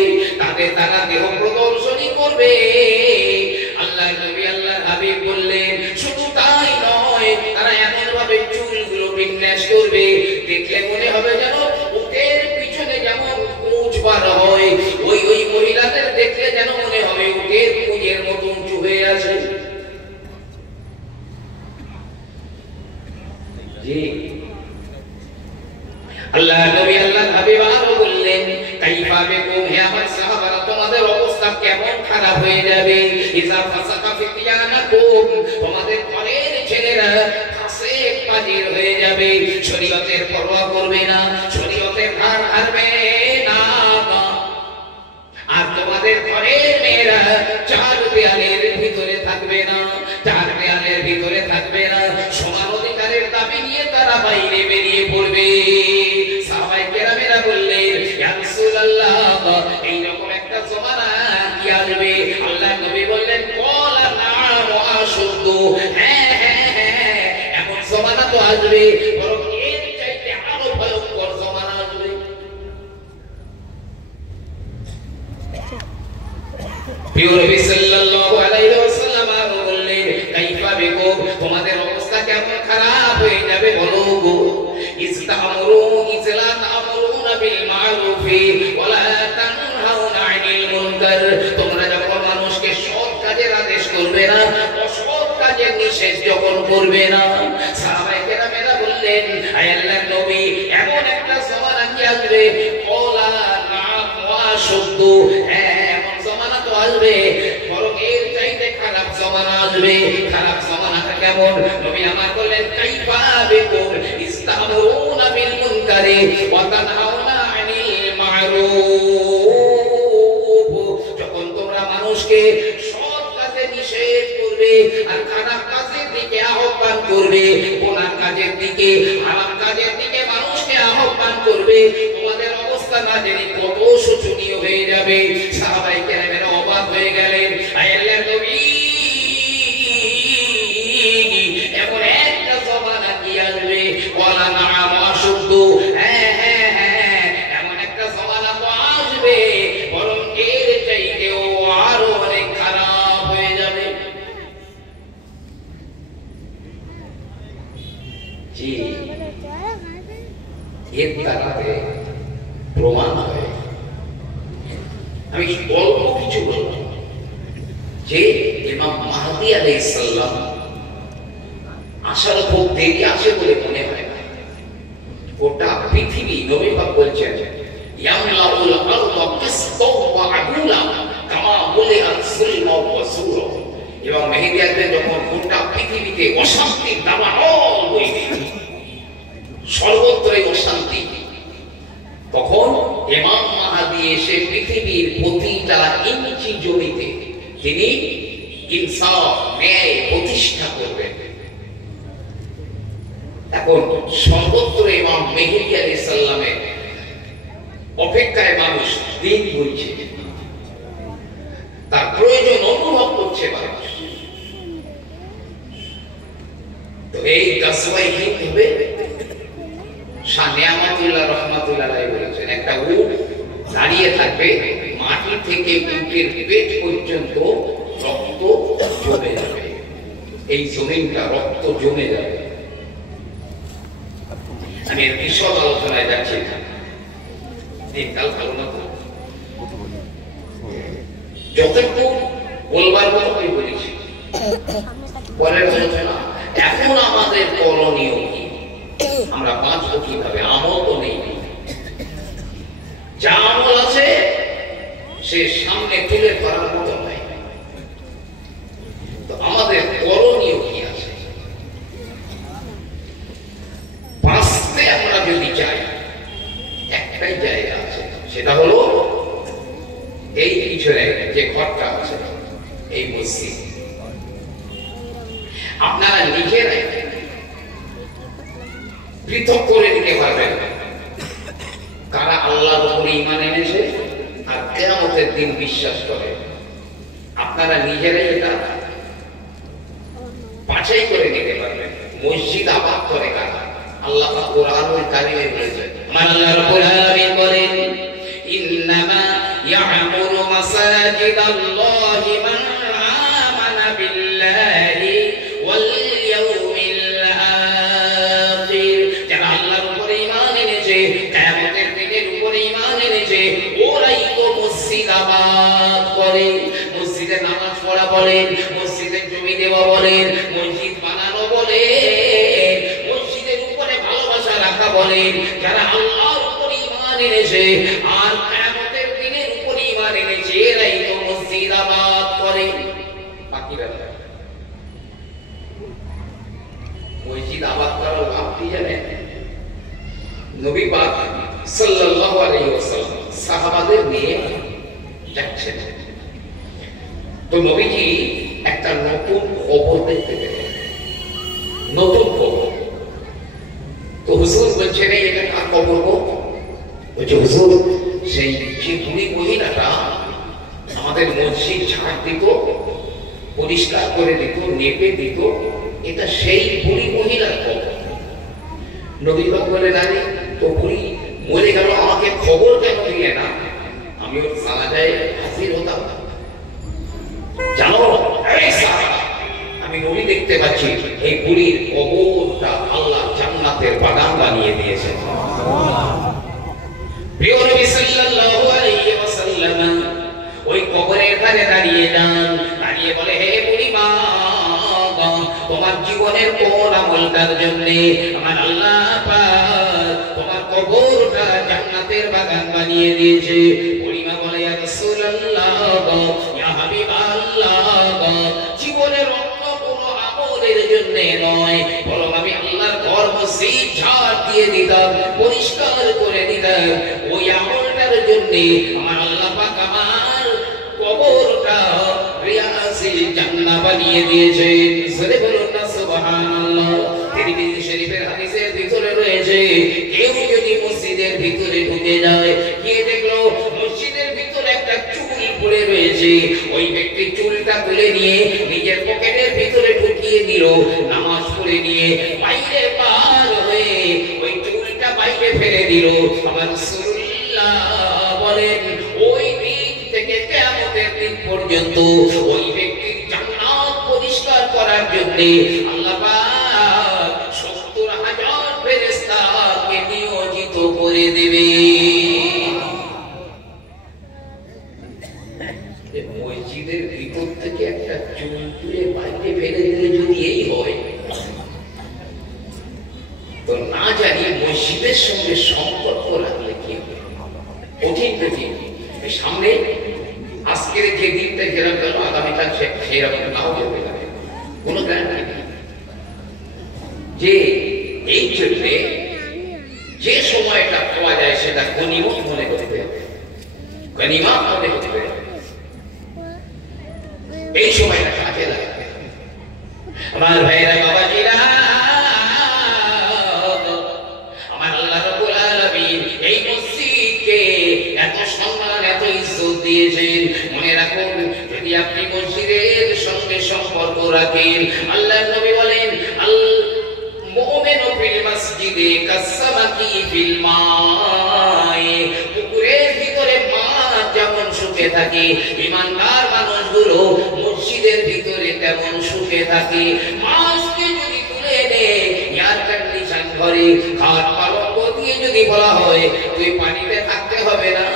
তারা দেহ প্রদর্শনী করবে। আল্লাহর নবী আল্লাহর হাবিব বললেন, শুধু তাই নয়, তারা এমন ভাবে চুলগুলো বিন্যাস করবে, দেখলে মনে হবে যেন উটের পিছনে যেমন কুঁচ বার হয়, ওই মহিলাদের দেখলে যেন মনে হবে উটের কুঁজের মতো উঁচু হয়ে আছে। জি, আল্লাহ নবী আল্লাহর হাবিব আরো বললেন, কাইফা বিকুম, হে আমার সাহাবারা, তোমাদের অবস্থা কেমন খারাপ হয়ে যাবে, ইজা ফাসাকা ফিতিয়ানাকুম, তোমাদের ঘরের ছেলেরা ফাসিক ফাজির হয়ে যাবে, শরীয়তের পরোয়া করবে না, শরীয়তের ধার ধারবে না, আর তোমাদের ঘরের মেয়েরা চার দেয়ালের ভিতরে থাকবে না, চার দেয়ালের ভিতরে থাকবে না, সমান অধিকারের দাবি নিয়ে তারা বাইরে বেরিয়ে পড়বে। সাহাবায়ে কেরামেরা বললেন, ইয়া রাসূলুল্লাহ, এইরকম একটা জমানা কি আসবে? আল্লাহর নবী বললেন, ক্বালা না'ম ওয়া আশুদ্দু, হ্যাঁ হ্যাঁ হ্যাঁ, এমন জমানা তো আসবে, বরং এর চাইতে আরো ভয়ঙ্কর জমানা আসবে। প্রিয় নবী সাল্লাল্লাহু আলাইহি ওয়াসাল্লাম বললেন, কাইফা বিকুম, তোমাদের অবস্থা কেমন খারাপ হয়ে যাবে বলো গো। ইজলা তা'মুরুনা বিল মা'রুফি ওয়া লা তানহাউনা আনিল মুনকার, তোমরা যখন মানুষকে সৎ কাজের আদেশ করবে না, অসৎ কাজের নিষেধ যখন করবে না। সাহাবায়ে কেরামেরা বললেন, হে আল্লাহর নবী, এমন একটা জমানা কি আসবে? ক্বালা না'ম ওয়া আশুদ্দু, এমন জমানা তো আসবে, বরং এর চাইতে খারাপ জমানা আসবে। খারাপ জমানাটা কেমন? নবী আমার বললেন, কাইফা বিকুম ইস্তামুরুনা বিল মুনকারি ওয়া তানহাউনা আনিল মা'রুফ, যখন তোমরা মানুষকে সৎ কাজে নিষেধ করবে আর খারাপ কাজের দিকে আহ্বান করবে, গুনাহ কাজের দিকে, হারাম কাজের দিকে মানুষকে আহ্বান করবে, তোমাদের অবস্থা না জানি কত শোচনীয় হয়ে যাবে। সাহাবায়ে কেরামেরা অবাক হয়ে গেলেন, হে আল্লাহর নবী, এমন একটা জমানা কি আসবে? ওয়ালা না'ম আশুদ্দু, হ্যাঁ হ্যাঁ হ্যাঁ, এমন একটা জমানা তো আসবে, বরং এর চাইতেও আরো অনেক খারাপ হয়ে যাবে। জি, এর দ্বারাতে প্রমাণ হয়। আমি অল্প কিছু বলব যে ইমাম মাহদী আলাইহিস সালাম আসার খুব দেরি আসে বলে মনে হয় না। গোটা পৃথিবী, নবী পাক বলছেন, ইয়ামলাউল আরদা কিসতাও ওয়া আদুলা কামা বুলিআত সুলমা ওয়া সুরা, এবং মেহেদী আসবেন যখন গোটা পৃথিবীতে অশান্তির দাবানল হইবে, সর্বত্রই অশান্তি, তখন ইমাম মাহদী এসে পৃথিবীর প্রতিটা ইঞ্চি জমিতে তিনি ইনসাফ, ন্যায় প্রতিষ্ঠা করবেন। এখন সর্বত্র ইমাম মেহেদী আলাইহিস সালামের অপেক্ষায় মানুষ দিন গুনছে, তার প্রয়োজন অনুভব করছে মানুষ। তো এই গাসওয়াই হিন্দ হবে শাহ নিয়ামতুল্লাহ রাহমাতুল্লাহ আলাইহি বলেছেন একটা উট দাঁড়িয়ে থাকবে মাটি থেকে বুকের পেট পর্যন্ত রক্ত জমে যাবে এই জমিনটা রক্ত জমে যাবে আমি এর বিশদ আলোচনায় যাচ্ছি না দিনকাল ভালো না তো যতটুকু বলবার মতো আমি বলেছি পরের আলোচনা এখন আমাদের করণীয় কি আমরা বাঁচবো কিভাবে আমল তো নেই যা আমল আছে সে সামনে তুলে ধরার মতো নয় তো আমাদের করণীয় কি আছে বাঁচতে আমরা যদি চাই একটাই জায়গা আছে সেটা হলো এই পিছনে যে ঘরটা আছে এই মসজিদ আপনারা নিজেরাই পৃথক করে দিতে পারবেন কারা আল্লাহর উপরে ঈমান এনেছে আর কিয়ামতের দিন বিশ্বাস করে আপনারা নিজেরাই এটা বাছাই করে নিতে পারবেন মসজিদ আবাদ করে কারা আল্লাহ পাক কোরআনুল কারীমে বলেছেন আল্লাহ রাব্বুল আলামিন বলেন ইন্নামা ইয়া'মুরু মাসাজিদাল্লাহি মান আমানা বিল্লাহি ওয়াল ইয়াউমিল আখির যারা আল্লাহর উপরে ঈমান এনেছে কিয়ামতের দিনের উপরে ঈমান এনেছে ওরাই তো মসজিদ আবাদ করে মসজিদে নামাজ পড়া বলেন মসজিদে জমি দেওয়া বলেন মসজিদ বানানো বলেন মসজিদের উপরে ভালোবাসা রাখা বলেন যারা আল্লাহর উপরে ঈমান এনেছে আর কিয়ামতের দিনের উপরে ঈমান এনেছে এরাই তো মসজিদ আবাদ করে বাকিরা মসজিদ আবাদ করার লাভ কি জানেন নবী পাক সাল্লাল্লাহু আলাইহি ওয়াসাল্লাম সাহাবাদের নিয়ে যাচ্ছেন তো নবীজি একটা নতুন কবর দেখতে পেলেন নতুন কবর তো হুজুর বলছেন এটা কার কবর গো বলছে হুজুর সেই যে বুড়ি মহিলাটা আমাদের মসজিদ ঝাড় দিত পরিষ্কার করে দিত নেপে দিত এটা সেই বুড়ি মহিলার কবর নবী পাক বলেন আরে তো বুড়ি মরে গেল আমাকে খবর কেন দিলে না আমি ওর জানাজায় হাজির হতাম জানো এই সাহাবা আমি নবী দেখতে পাচ্ছি এই বুড়ির কবরটা আল্লাহ জান্নাতের বাগান বানিয়ে দিয়েছেন প্রিয় নবী সাল্লাল্লাহু আলাইহি ওয়াসাল্লাম ওই কবরের ধারে দাঁড়িয়ে যান দাঁড়িয়ে বলে হে বুড়ি মা তোমার জীবনের কোন আমলটার জন্য আমার আল্লাহ পাক তোমার কবরটা জান্নাতের বাগান বানিয়ে দিয়েছে বুড়ি মা বলে ইয়া রাসূলুল্লাহ ইয়া হাবিবাল্লাহ জীবনের অন্য কোনো আমলের জন্য নয় বরং আমি আল্লাহর ঘর মসজিদ ঝাড় দিয়ে দিতাম পরিষ্কার করে দিতাম ওই আমলটার জন্য আমার আল্লাহ পাক আমার কবরটা রিয়াসিল জান্নাহ বানিয়ে দিয়েছেন জোরে বলুন না সুবহানাল্লাহ তিরমিজি শরীফের হাদিসের ভিতরে রয়েছে কেউ যদি মসজিদের ভিতরে ঢুকে যায় গিয়ে দেখলো মসজিদের ভিতরে একটা চুল পড়ে রয়েছে ওই ব্যক্তি চুলটা তুলে নিয়ে নিজের পকেটের ভিতরে ঢুকিয়ে দিল নামাজ পড়ে নিয়ে বাইরে পার হয়ে ওই চুলটা বাইরে ফেলে দিল আমার রাসূলুল্লাহ বলেন ওই দিন থেকে কিয়ামতের দিন পর্যন্ত ওই ব্যক্তির জান্নাত পরিষ্কার করার জন্য আল্লাহ পাক ৭০,০০০ ফেরেশতাকে নিয়োজিত করে দেবে মসজিদের ভিতর থেকে একটা চুল তুলে বাইরে ফেলে দিলে যদি এই হয় তো না জানি মসজিদের সঙ্গে সম্পর্ক রাখলে কি হবে কঠিন কঠিন সামনে আজকের যে দিনটা যেরকম গেল আগামীকাল সেরকম নাও যেতে পারে কোনো গ্যারান্টি নেই যে এই জন্য যে সময়টা পাওয়া যায় সেটা গনিমত মনে করতে হবে গনিমত মনে করতে হবে এই সময়টা কাজে লাগবে আমার ভাইরা বাবাজিরা আমার আল্লাহ রাব্বুল আলামিন এই মসজিদকে এত সম্মান এত ইজ্জত দিয়েছেন মনে রাখুন যদি আপনি মসজিদের সঙ্গে সম্পর্ক রাখেন আল্লাহর নবী বলেন মসজিদে কাসসামাকি ফিল মাই, পুকুরের ভিতরে মাছ যেমন সুখে থাকে, ঈমানদার মানুষগুলো মসজিদের ভিতরে তেমন সুখে থাকে। মাছকে যদি তুলে এনে এয়ার কন্ডিশন ঘরে খাট পালঙ্ক দিয়ে যদি বলা হয় তুই পানিতে থাকতে হবে না,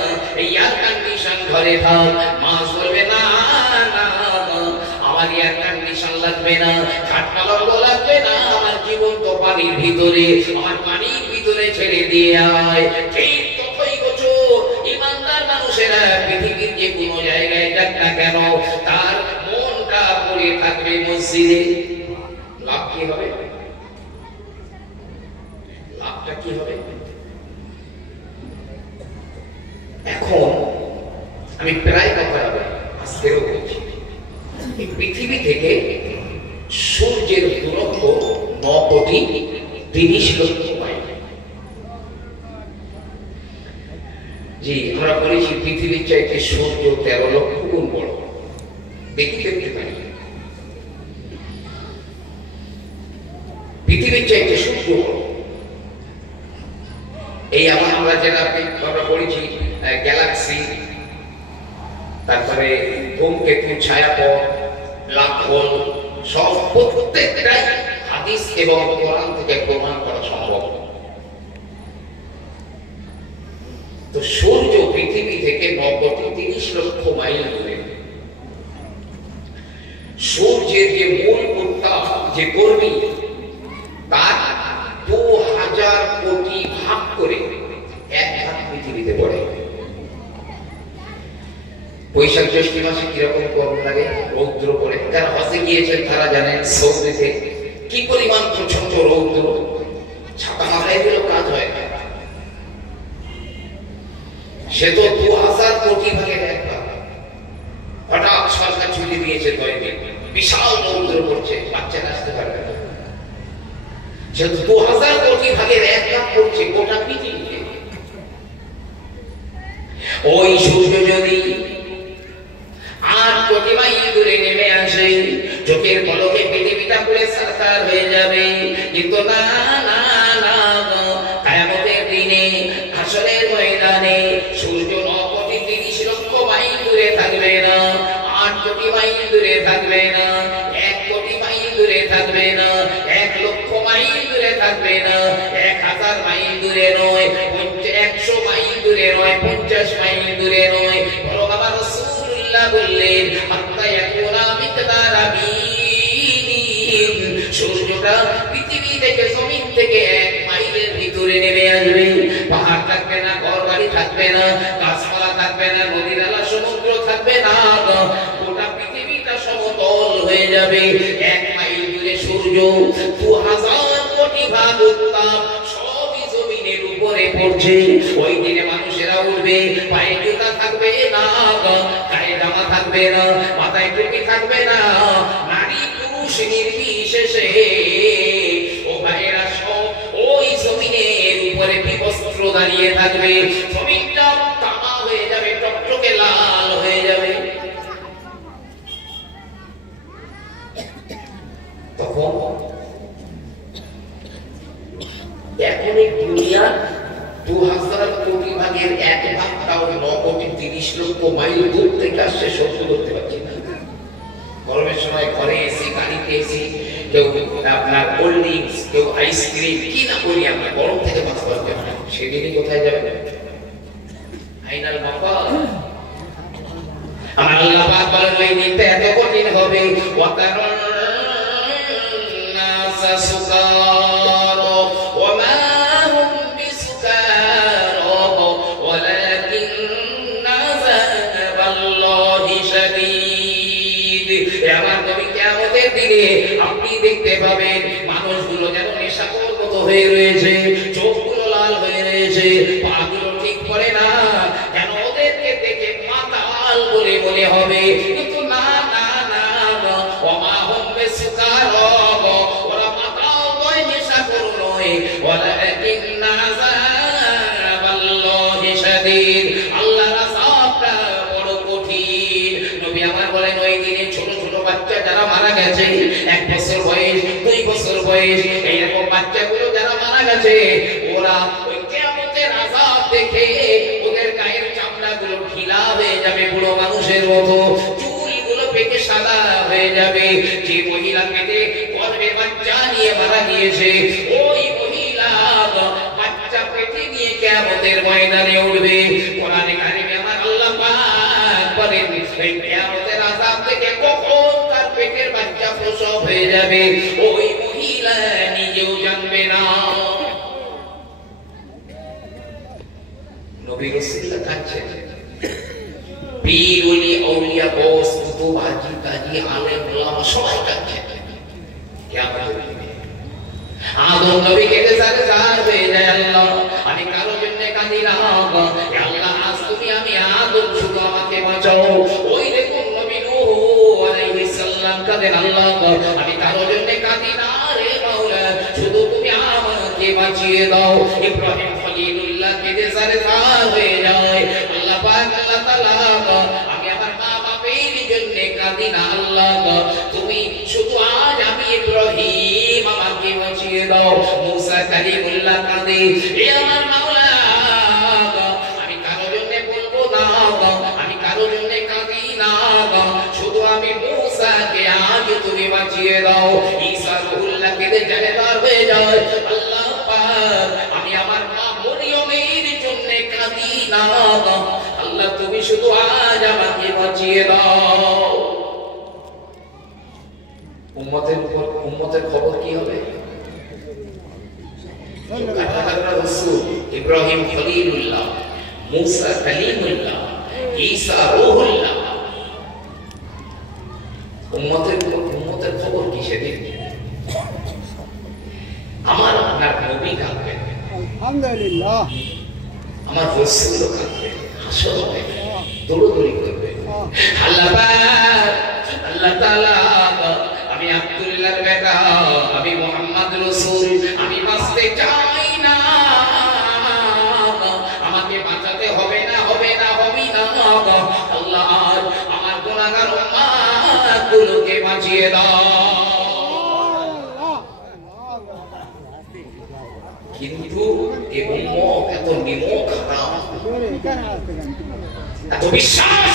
এয়ার কন্ডিশন ঘরে থাক, মাছ বলবে না না আমার এয়ার কন্ডিশন লাগবে না, খাট পালঙ্ক লাগবে না, আমার জীবন তো পানির ভিতরে, আমার পানির ভিতরে ছেড়ে দিয়ে আয়। ঠিক ততই গোচর ঈমানদার মানুষেরা পৃথিবীর যে কোনো জায়গায় যাক না কেন তার মনটা পড়ে থাকবে মসজিদে। লাভ কি হবে? লাভটা কি হবে? এখন আমি প্রায় কথা আজকেও বলছি, পৃথিবী থেকে সূর্যের দূরত্ব 9,30,00,000 মাইল। জি, আমরা বলেছি পৃথিবীর চাইতে সূর্য 13 লক্ষ গুণ বড়। দেখতে পারি পৃথিবীর চাইতে সূর্য বড়। এই আমরা যেটা আমরা বলেছি গ্যালাক্সি, তারপরে ধূমকেতু, ছায়াপথ, ব্ল্যাক হোল, সব প্রত্যেকটাই হাদিস এবং কোরআন থেকে প্রমাণ করা সম্ভব। তো সূর্য পৃথিবী থেকে 9,30,00,000 মাইল দূরে। সূর্যের যে মূল উত্তাপ, যে গর্মি, তার 2000 কোটি ভাগ করে এক ভাগ পৃথিবীতে পড়ে। বৈশাখ জ্যৈষ্ঠ মাসে কিরকম গরম লাগে, রৌদ্র পড়ে। যারা হজে গিয়েছেন তারা জানেন সৌদিতে কি পরিমাণ প্রচন্ড রৌদ্র, ছাতা মাথায় দিলেও কাজ হয় না। সে তো 2000 কোটি ভাগের এক ভাগ। হঠাৎ সরকার ছুটি দিয়েছে 9 দিন, বিশাল রৌদ্র পড়ছে, বাচ্চারা আসতে পারবে না। সে 2000 কোটি ভাগের এক ভাগ পড়ছে গোটা পৃথিবীতে। ওই সূর্য যদি 8 কোটি মাইল দূরে নেমে আসে, চোখের পলকে পৃথিবীটা পুরো সারকার হয়ে যাবে। কিন্তু না না না, কিয়ামতের দিনে হাসরের ময়দানে সূর্য 9,30,00,000 মাইল দূরে থাকবে না, 8 কোটি মাইল দূরে থাকবে না, 1 কোটি মাইল দূরে থাকবে না, 1 লক্ষ মাইল দূরে থাকবে না, 1000 মাইল দূরে নয়, 100 মাইল দূরে নয়, 50 মাইল দূরে নয়। বড় বাবা রাসূলুল্লাহ বললেন হাত্তা ইয়াকুনা মিকদারা মিন, সূর্যটা পৃথিবী থেকে জমিন থেকে 1 মাইলের ভিতরে নেমে আসবে। পাহাড় থাকবে না, ঘরবাড়ি থাকবে না, গাছপালা থাকবে না, নদী নালা সমুদ্র থাকবে না, গোটা পৃথিবীটা সমতল হয়ে যাবে। 1 মাইল দূরে সূর্য 2000 কোটি ভাগ উত্তাপ সবই জমিনের উপরে পড়ছে। ওই দিনে মানুষেরা উঠবে, পায়ে জুতা থাকবে না, গায়ে জামা থাকবে না, মাথায় টুপি থাকবে না, নারী পুরুষ নির্বিশেষে ও ভাইয়েরা সব ওই জমিনের উপরে বিবস্ত্র দাঁড়িয়ে থাকবে। জমিনটা তামা হয়ে যাবে, টকটকে লাল হয়ে যাবে। তখন এখন এই দুনিয়া 2000 কোটি ভাগের 1 ভাগটাও 9,30,00,000 মাইল দূর থেকে আসছে, সহ্য করতে পারছি না। গরমের সময় ঘরে এসি, গাড়িতে এসি, কেউ আপনার কোল্ড ড্রিঙ্কস, কেউ আইসক্রিম, কি না করি আমরা, গরম থেকে বাঁচতে পারবে না। সেদিনই কোথায় যাবে? আইনাল বাবা আমার আল্লাহ পাক বলেন ওই দিনটা এত কঠিন হবে, ওয়াতারুন নাসা সুকারা ওয়া মা হুম বিসুকারা ওয়ালাকিন্না আযাবাল্লাহি শাদীদ। আমার নবী কিয়ামতের দিনে আপনি দেখতে পাবেন মানুষগুলো যেন নেশাখোর মতো হয়ে রয়েছে, চোখগুলো লাল হয়ে রয়েছে, পাগুলো ঠিক করে না, কেন ওদেরকে দেখে মাতাল বলে মনে হবে। কিন্তু না না না, ওমা হুম বিসুকারা, ওরা মাতাল নয়, নেশাখোর নয়, ওয়ালাকিন্না আযাবাল্লাহি শাদীদ। আল্লাহর আযাবটা বড় কঠিন। নবী আমার বলেন ওই দিনে ছোট ছোট বাচ্চা যারা মারা গেছে, 1 বছর বয়স, 2 বছর বয়স, এইরকম বাচ্চাগুলো যারা মারা গেছে আছে, ওরা ওই কিয়ামতের আযাব দেখে ওদের গায়ের চামড়াগুলো ঢিলা হয়ে যাবে, বুড়ো মানুষের মতো চুলগুলো পেকে সাদা হয়ে যাবে। যে মহিলা পেটে গর্ভে বাচ্চা নিয়ে মারা গিয়েছে, ওই মহিলা বাচ্চা পেটে নিয়ে কিয়ামতের ময়দানে উঠবে। কোরআনে কারিমে আমার আল্লাহ পাক বলেন, এই কিয়ামতের আযাব থেকে কখন তার পেটের বাচ্চা প্রসব হয়ে যাবে ওই মহিলা নিজেও জানবে না। নবী রাসূলুল্লাহ কাঁদছেন, পীর ওলি আউলিয়া বস কুতুব হাজী কাজী আলেম ওলামা সবাই কাঁদছেন। কিয়ামতের দিনে আদম নবী কেঁদে সারসার হয়ে যায়, আল্লাহ আমি কারোর জন্য কাঁদি না, হে আল্লাহ আজ তুমি আমি আদম শুধু আমাকে বাঁচাও। ওই দেখুন নবী নূহ আলাইহিস সালাম কাঁদেন, আল্লাহ আমি কারোর জন্য কাঁদি না রে মাওলা, শুধু তুমি আমাকে বাঁচিয়ে দাও। ইব্রাহিম খলিলুল্লাহ কেঁদে সারসার হয়ে যায়, আল্লাহ পাক আল্লাহ তাআলা আমি আমার মা বাপের জন্য কাঁদি না, আল্লাহ তুমি শুধু আজ আমি ইব্রাহিম আমাকে বাঁচিয়ে দাও। মুসা কালিমুল্লাহ কাঁদে, এ আমার মাওলা আমি কারোর জন্য বলবো না, আমি কারোর জন্য কাঁদি না, শুধু আমি মুসাকে আজ তুমি বাঁচিয়ে দাও। ঈসা রুহুল্লাহ কেঁদে জাহেদার হয়ে যায়, আল্লাহ পাক আমি আমার মা মরিয়মের জন্য কাঁদি না, আল্লাহ তুমি শুধু আজ আমাকে বাঁচিয়ে দাও। উম্মতের খবর কি হবে? রাসূল ইব্রাহিম খলিলুল্লাহ, মুসা কালিমুল্লাহ, ঈসা রূহুল্লাহ, উম্মতের খবর কি সেদিন? আমার আপনার নবী কাঁদবেন, আলহামদুলিল্লাহ, আমার রাসূল কাঁদবেন, হাসর হবে, দৌড়দৌড়ি করবে। আল্লাহ তাআলা আমি আব্দুল্লাহর বেটা, আমি মুহাম্মদ রাসূল, আমি বাঁচতে চাই না, আমাকে বাঁচাতে হবে না, হবে না, হবে না, আল্লাহ আমার গুনাহগার উম্মতগুলোকে বাঁচিয়ে দাও। কিন্তু এই উম্মত এত নিমক হারাম, এত বিশ্বাস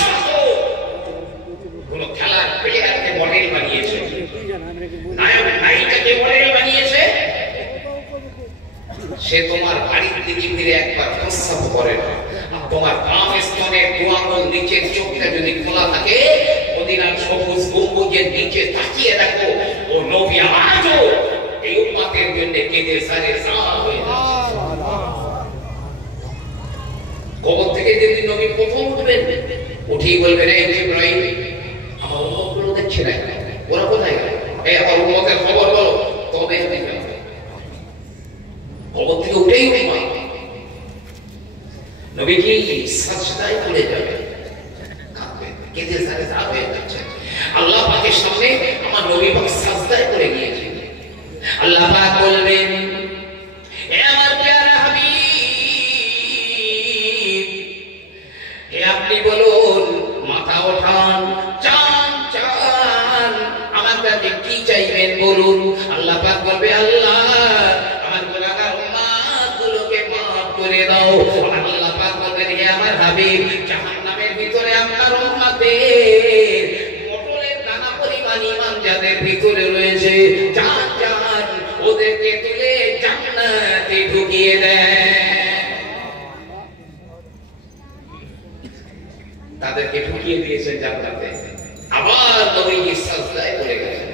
কোন খেলার প্লেয়ারকে মডেল বানিয়েছে, নায়ক নায়িকাকে মডেল বানিয়েছে, সে তোমার বাড়ির দিকে ফিরে একবার প্রস্রাব করে না। তোমার বাম স্তনের দু আঙুল নিচের চোখটা যদি খোলা থাকে, মদিনার সবুজ গম্বুজের নিচে তাকিয়ে দেখো, ও নবী আজও এই উম্মতের জন্য কেঁদে সারে সার হয়ে যাচ্ছে। কবর থেকে যেদিন নবী প্রথম উঠবেন, উঠেই বলবেন, এই জিবরাইল আমার উম্মতগুলো দেখছে না, ওরা কোথায় গেল? এই আমার উম্মতের খবর বলো। তবে কবর থেকে উঠেই নবীজি সাজদায় পড়ে যাবেন, কাঁদবেন, কেঁদে সারে সার হয়ে যাচ্ছে। আল্লাহ পাকের সামনে আমার নবী পাক সাজদায় পড়ে গিয়েছে। আল্লাহ পাক বলবেন, হে আমার প্যারা হাবিব, হে আপনি বলুন, মাথা ওঠান, চান চান, আমার কাছে কি চাইবেন বলুন। আল্লাহ পাক বলবে, আল্লাহ আমার গুনাহগার উম্মতগুলোকে maaf করে দাও। আল্লাহ পাক বলবেন, হে আমার হাবিব, জাহান্নামের ভিতরে আপনার উম্মতের মটরের দানা পরিমাণ ঈমান যাদের ভিতরে রয়েছে, চান চান ওদেরকে তুলে জান্নাতে ঢুকিয়ে দেন। তাদেরকে ঢুকিয়ে দিয়েছেন জান্নাতে। আবার নবীজি সাজদায় পড়ে গেলেন।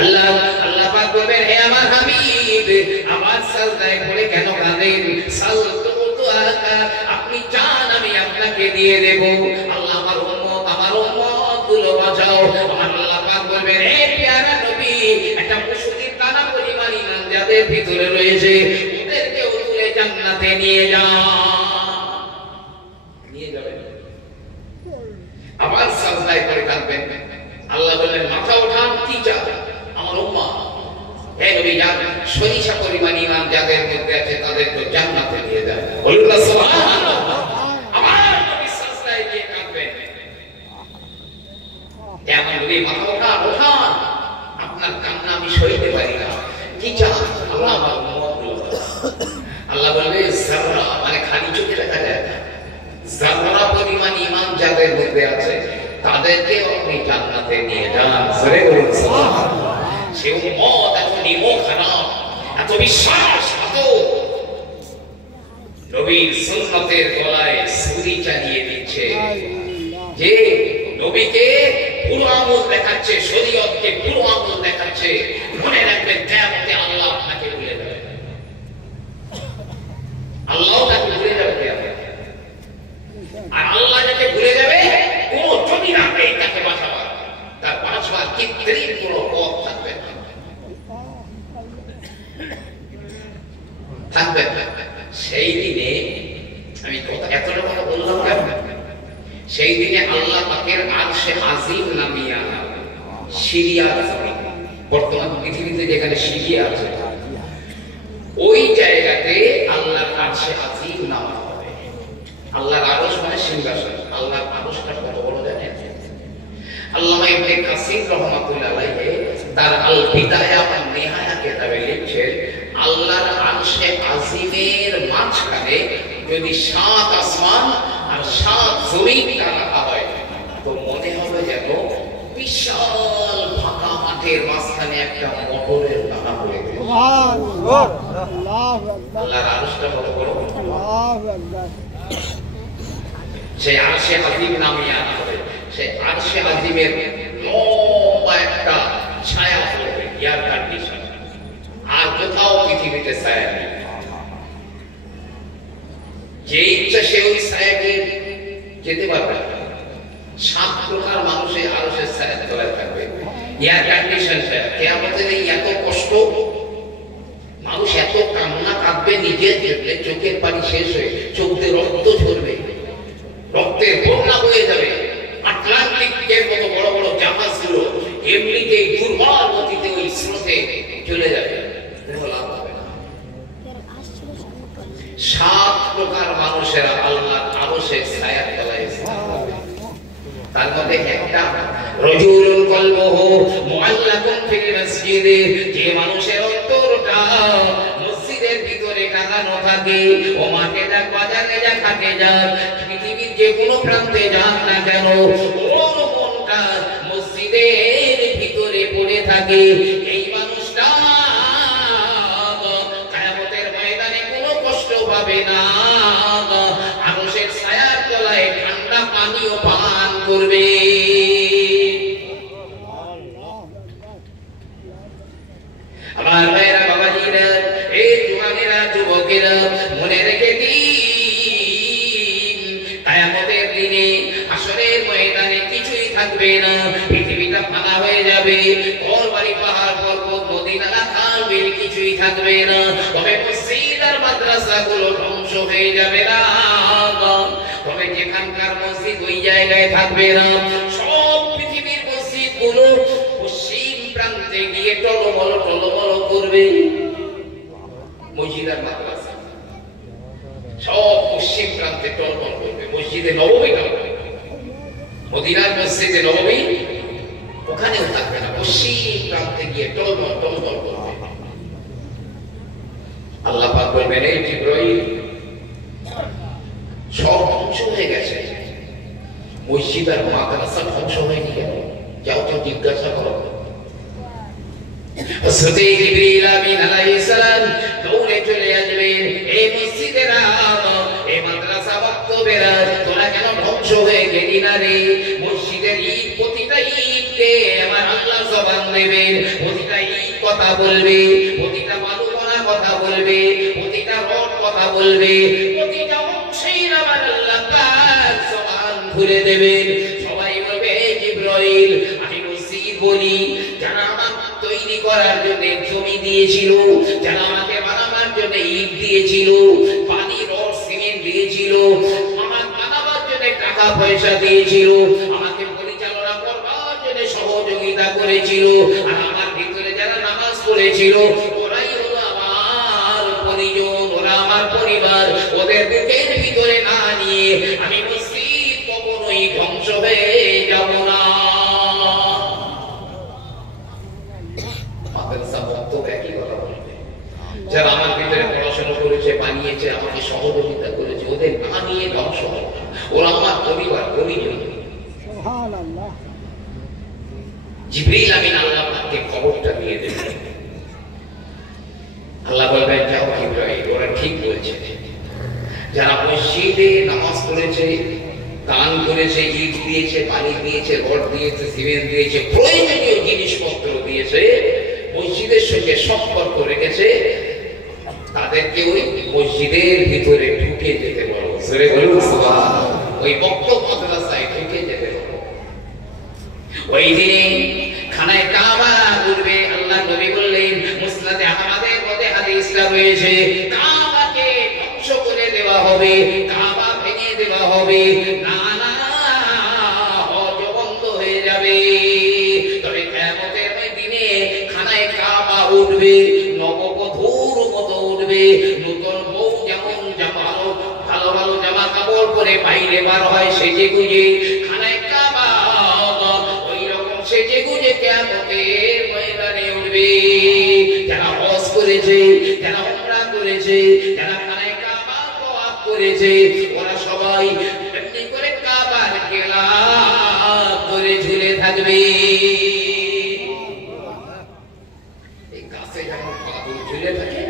আল্লাহ পাক বলবেন, হে আমার হাবিব, আমার সাজদায় পড়ে কেন কাঁদেন? আপনি চান আমি আপনাকে দিয়ে দেব। আল্লাহ আমার উম্মত গুলো বাঁচাও। আমার আল্লাহ পাক বলবেন, হে প্যারা নবী, একটা মুশুরির দানা পরিমাণ ঈমান যাদের ভিতরে রয়েছে, ওদেরকেও তুলে জান্নাতে নিয়ে যাবেন। আবার সাজদায় পড়ে কাঁদবেন। আল্লাহ বললেন, মাথা ওঠান, কি চান? আমার উম্মত, হে নবী, যার সরিষা পরিমাণ ঈমান যাদের মধ্যে আছে তাদেরকে জান্নাতে নিয়ে যান। বলুন না সুবহানাল্লাহ। আবার নবী সাজদায় গিয়ে কাঁদবেন। হে আমার নবী, মাথা ওঠান, ওঠান, আপনার কান্না আমি সইতে পারি না, কি চান? আল্লাহ আমার উম্মতগুলো আল্লাহ বলবে যাররা, মানে খালি চোখে দেখা যায় না, যাররা পরিমাণ ঈমান যাদের মধ্যে আছে তাদেরকে আপনি জান্নাতে নিয়ে যান। জোরে বলুন সুবহানাল্লাহ। সে উম্মত এত নিমক খারাপ, এত বিশ্বাস, এত নবীর সুন্নতের গলায় ছুরি চালিয়ে দিচ্ছে যে নবীকে পুরো আঙুল দেখাচ্ছে, শরীয়তকে পুরো আঙুল দেখাচ্ছে। মনে রাখবেন কিয়ামতে আল্লাহ আপনাকে ভুলে যাবে, আল্লাহ তাকে ভুলে যাবে কিয়ামতে। আর আল্লাহ যাকে ভুলে যাবে কোন যদি না পেয়ে তাকে বাঁচাবার, তার বাঁচবার কৃত্রিম কোনো পথ থাকবে না, থাকবে না। সেই দিনে আমি এতটা কথা বললাম কেন? সেই দিনে আল্লাহ পাকের আরশে আজিম নামিয়া সিরিয়া আছে, বর্তমান পৃথিবীতে যেখানে সিরিয়া আছে ওই জায়গাতে আল্লাহর আরশে আজিম নামা হবে। আল্লাহর আরশ মানে সিংহাসন। আল্লাহর আরশটা কত বড় জানেন? আল্লামা ইবনে কাসির রাহমাতুল্লাহ আলাইহি তার আল বিদায়া ওয়ান নিহায়া কিতাবে লিখছেন, আল্লাহর আরশে আজিমের মাঝখানে যদি 7 আসমান আর 7 জমিন রাখা হয় তো মনে হবে যেন বিশাল ফাঁকা মাঠের মাঝখানে একটা মোটরের দানা পড়ে গেছে। সুবহানাল্লাহ, আল্লাহু আকবার। আল্লাহর আরশটা কত বড়! আল্লাহু আকবার। সেই আরশে আজিম নামে আনা হবে। সেই আরশে আজিমের লম্বা একটা ছায়া পড়বে, এয়ার কন্ডিশন। আর কোথাও পৃথিবীতে ছায়া নেই। যে ইচ্ছা সে ওই ছায়াকে যেতে পারবে না। 7 প্রকার মানুষের আরশের ছায়ার তলায় থাকবে, এয়ার কন্ডিশন ছায়া। কিয়ামতের এই এত কষ্ট, মানুষ এত কান্না কাঁদবে নিজের জন্য, চোখের পানি শেষ হয়ে চোখ দিয়ে রক্ত ঝরবে, রক্তের বন্যা বয়ে যাবে। আটলান্টিকের মতো বড় বড় জাহাজগুলো এমনিতেই দুর্বল গতিতে ওই স্রোতে চলে যাবে, লাভ হবে না। 7 প্রকার মানুষেরা আল্লাহর আরশের ছায়ার তলায় থাকবে। তার মধ্যে একটা রাজুলুল কলবুহু মুআল্লাকুন ফিল মসজিদ, যে মানুষের অন্তরটা মসজিদের ভিতরে টাঙানো থাকে। ও মাঠে যাক, বাজারে যাক, হাটে যাক, পৃথিবীর যে কোনো প্রান্তে যাক না কেন, ওর মনটা মসজিদের ভিতরে পড়ে থাকে। এই মানুষটা কিয়ামতের ময়দানে কোনো কষ্ট পাবে না, আরশের ছায়ার তলায় ঠান্ডা পানিও পান করবে। আমার ভাইরা, বাবাজিরা, এই জওয়ানেরা, যুবকেরা, মনে রেখে দিন কিয়ামতের দিনে হাসরের ময়দানে কিছুই থাকবে না। পৃথিবীটা ফাঁকা হয়ে যাবে, ঘরবাড়ি, পাহাড় পর্বত, নদী নালা, খাল বিল কিছুই থাকবে না। তবে মসজিদ আর মাদ্রাসাগুলো ধ্বংস হয়ে যাবে না, তবে যেখানকার মসজিদ ওই জায়গায় থাকবে না। সব পৃথিবীর মসজিদগুলো পশ্চিম প্রান্তে গিয়ে টলমল টলমল করবে। মসজিদ আর মাদ্রাসা সব পশ্চিম প্রান্তে টলমল করবে। মসজিদে নববী, মদিনার মসজিদে নববী ওখানেও থাকবে না, পশ্চিম প্রান্তে গিয়ে টলমল টলমল করবে। আল্লাহ পাক বলবেন, এই জিবরাইল, সব ধ্বংস হয়ে গেছে, মসজিদ আর মাদ্রাসা ধ্বংস হয়নি কেন? যাও তো জিজ্ঞাসা করো। হযরত জিবরিল আমিন আলাইহিস সালাম দৌড়ে চলে আসবেন, এই মসজিদেরা, এই মাদ্রাসা বক্তবেরা, তোরা কেন ধ্বংস হয়ে গেলি না রে? মসজিদের ঈদ, প্রতিটা ঈদকে আমার আল্লাহ জবান দেবেন, প্রতিটা ঈদ কথা বলবে, প্রতিটা মালুমনা কথা বলবে, প্রতিটা রড কথা বলবে, প্রতিটা অংশেই আমার আল্লাহ পাক জবান খুলে দেবেন। সবাই বলবে, জিবরাইল, আমি মসজিদ বলি যারা আমার তৈরি করার জন্য জমি দিয়েছিল, যারা আমাকে বানাবার জন্য ইট দিয়েছিল, পানি, রড, সিমেন্ট দিয়েছিল, আমার বানাবার জন্য টাকা পয়সা দিয়েছিল, আমাকে পরিচালনা করবার জন্য সহযোগিতা করেছিল, আর আমার ভিতরে যারা নামাজ পড়েছিল, ওরাই হলো আমার পরিজন, ওরা আমার পরিবার। ওদের বুকের ভিতরে না নিয়ে আমি মসজিদ কখনোই ধ্বংস হয়ে যাব না। যারা আমার ভিতরে পড়াশোনা পড়াশোনা করেছে, বানিয়েছে, আমাকে সহযোগিতা করেছে, ওদের না নিয়ে ধ্বংস হবে না। ওরা আমার পরিবার, পরিজন। জিবরিল আমিন আল্লাহ পাককে খবরটা দিয়ে দেবেন। আল্লাহ বলবেন, যাও জিবরাইল, ওরা ঠিক বলছে। যারা মসজিদে নামাজ পড়েছে, দান করেছে, ইট দিয়েছে, পানি দিয়েছে, রড দিয়েছে, সিমেন্ট দিয়েছে, প্রয়োজনীয় জিনিসপত্র দিয়েছে, মসজিদের সঙ্গে সম্পর্ক রেখেছে, তাদেরকে ওই মসজিদের ভিতরে ঢুকে যেতে বলো। সরে বলুন সুবহানাল্লাহ। ওই বক্তব্য মাদ্রাসায় ঢুকে যেতে বলো। ওই দিন খানায় কাবা ঘুরবে। আল্লাহ নবী বললেন, মুসনাদে আহমদের মধ্যে হাদিসটা রয়েছে, কাবাকে ধ্বংস করে দেওয়া হবে, কাবা ভেঙে দেওয়া হবে, নানা হজ বন্ধ হয়ে যাবে। তবে কিয়ামতের দিনে খানায় কাবা উঠবে, নববধূর মতো উঠবে। নতুন বউ যেমন ভালো ভালো জামা কাপড় পরে বাইরে বার হয় সেজে গুজে, খানায় কাবা ওই রকম সেজে গুজে কিয়ামতের ময়দানে উঠবে। যারা হজ করেছে, যারা উমরা করেছে, যারা খানায় কাবা তওয়াফ করেছে, ওরা সবাই এমনি করে কাবার গেলাফ ধরে ঝুলে থাকবে। এই গাছে যেমন বাদুড় ঝুলে থাকে,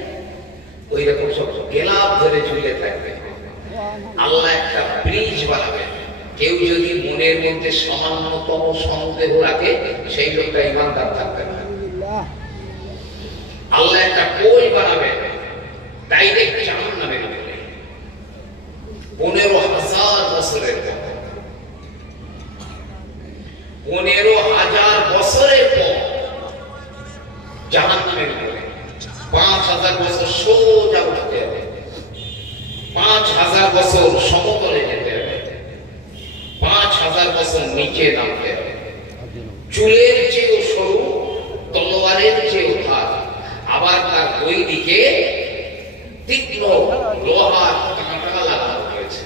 ওই রকম সব গেলাফ ধরে ঝুলে থাকবে। আল্লাহ একটা ব্রিজ বানাবেন। কেউ যদি মনের মধ্যে সামান্যতম সন্দেহ রাখে, সেই লোকটা ঈমানদার থাকবে না। আল্লাহ একটা পোল বানাবেন ডাইরেক্ট জাহান্নামের উপরে। 15,000 বছরের পর, 15,000 বছরের পর জাহান্নামের উপরে 5,000 বছর সোজা উঠতে হবে, 5,000 বছর সমতলে যেতে হবে, 5,000 বছর নিচে নামতে হবে। চুলের চেয়েও সরু, তলোয়ারের চেয়েও ধার, আবার তার দুই দিকে তীক্ষ্ণ লোহার কাঁটা লাগানো হয়েছে।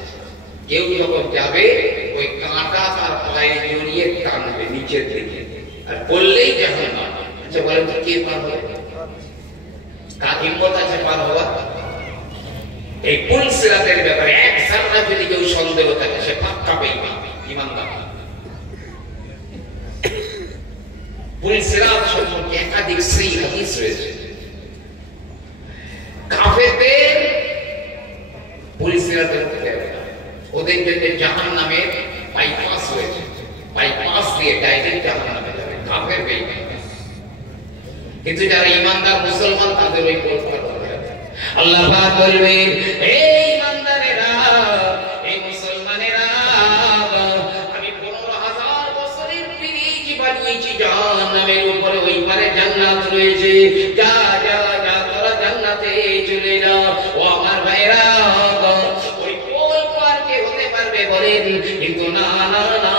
কেউ যখন যাবে, ওই কাঁটা তার পায়ে জড়িয়ে টানবে নিচের দিকে, আর বললেই জাহান্নাম। আচ্ছা বলেন তো, কে পার হবে? কার হিম্মত আছে পার হওয়ার? এই পুল সিরাতের ব্যাপারে এক জাররা যদি কেউ সন্দেহ থাকে, সে পাক্কা বেঈমান, ঈমানদার। পুল সিরাত সম্পর্কে একাধিক সহিহ হাদিস রয়েছে। কাফেরদের পুল সিরাতের মধ্যে ওদের জন্য জাহান্নামের বাইপাস রয়েছে, বাইপাস দিয়ে ডাইরেক্ট জাহান্নামে যাবে কাফের বেঈমান। কিন্তু যারা ঈমানদার মুসলমান, তাদের ওই পথ পার হবে। আল্লাহ পাক বলবেন, এই ঈমানদারেরা, এই মুসলমানেরা, আমি 15,000 বছরের ব্রিজ বানিয়েছি জাহান্নামের উপরে, ওই পারে জান্নাত রয়েছে, যা যা যা তোরা জান্নাতে চলে যা। ও আমার ভাইরা, ওই পোল পার কে হতে পারবে বলেন? কিন্তু না না না,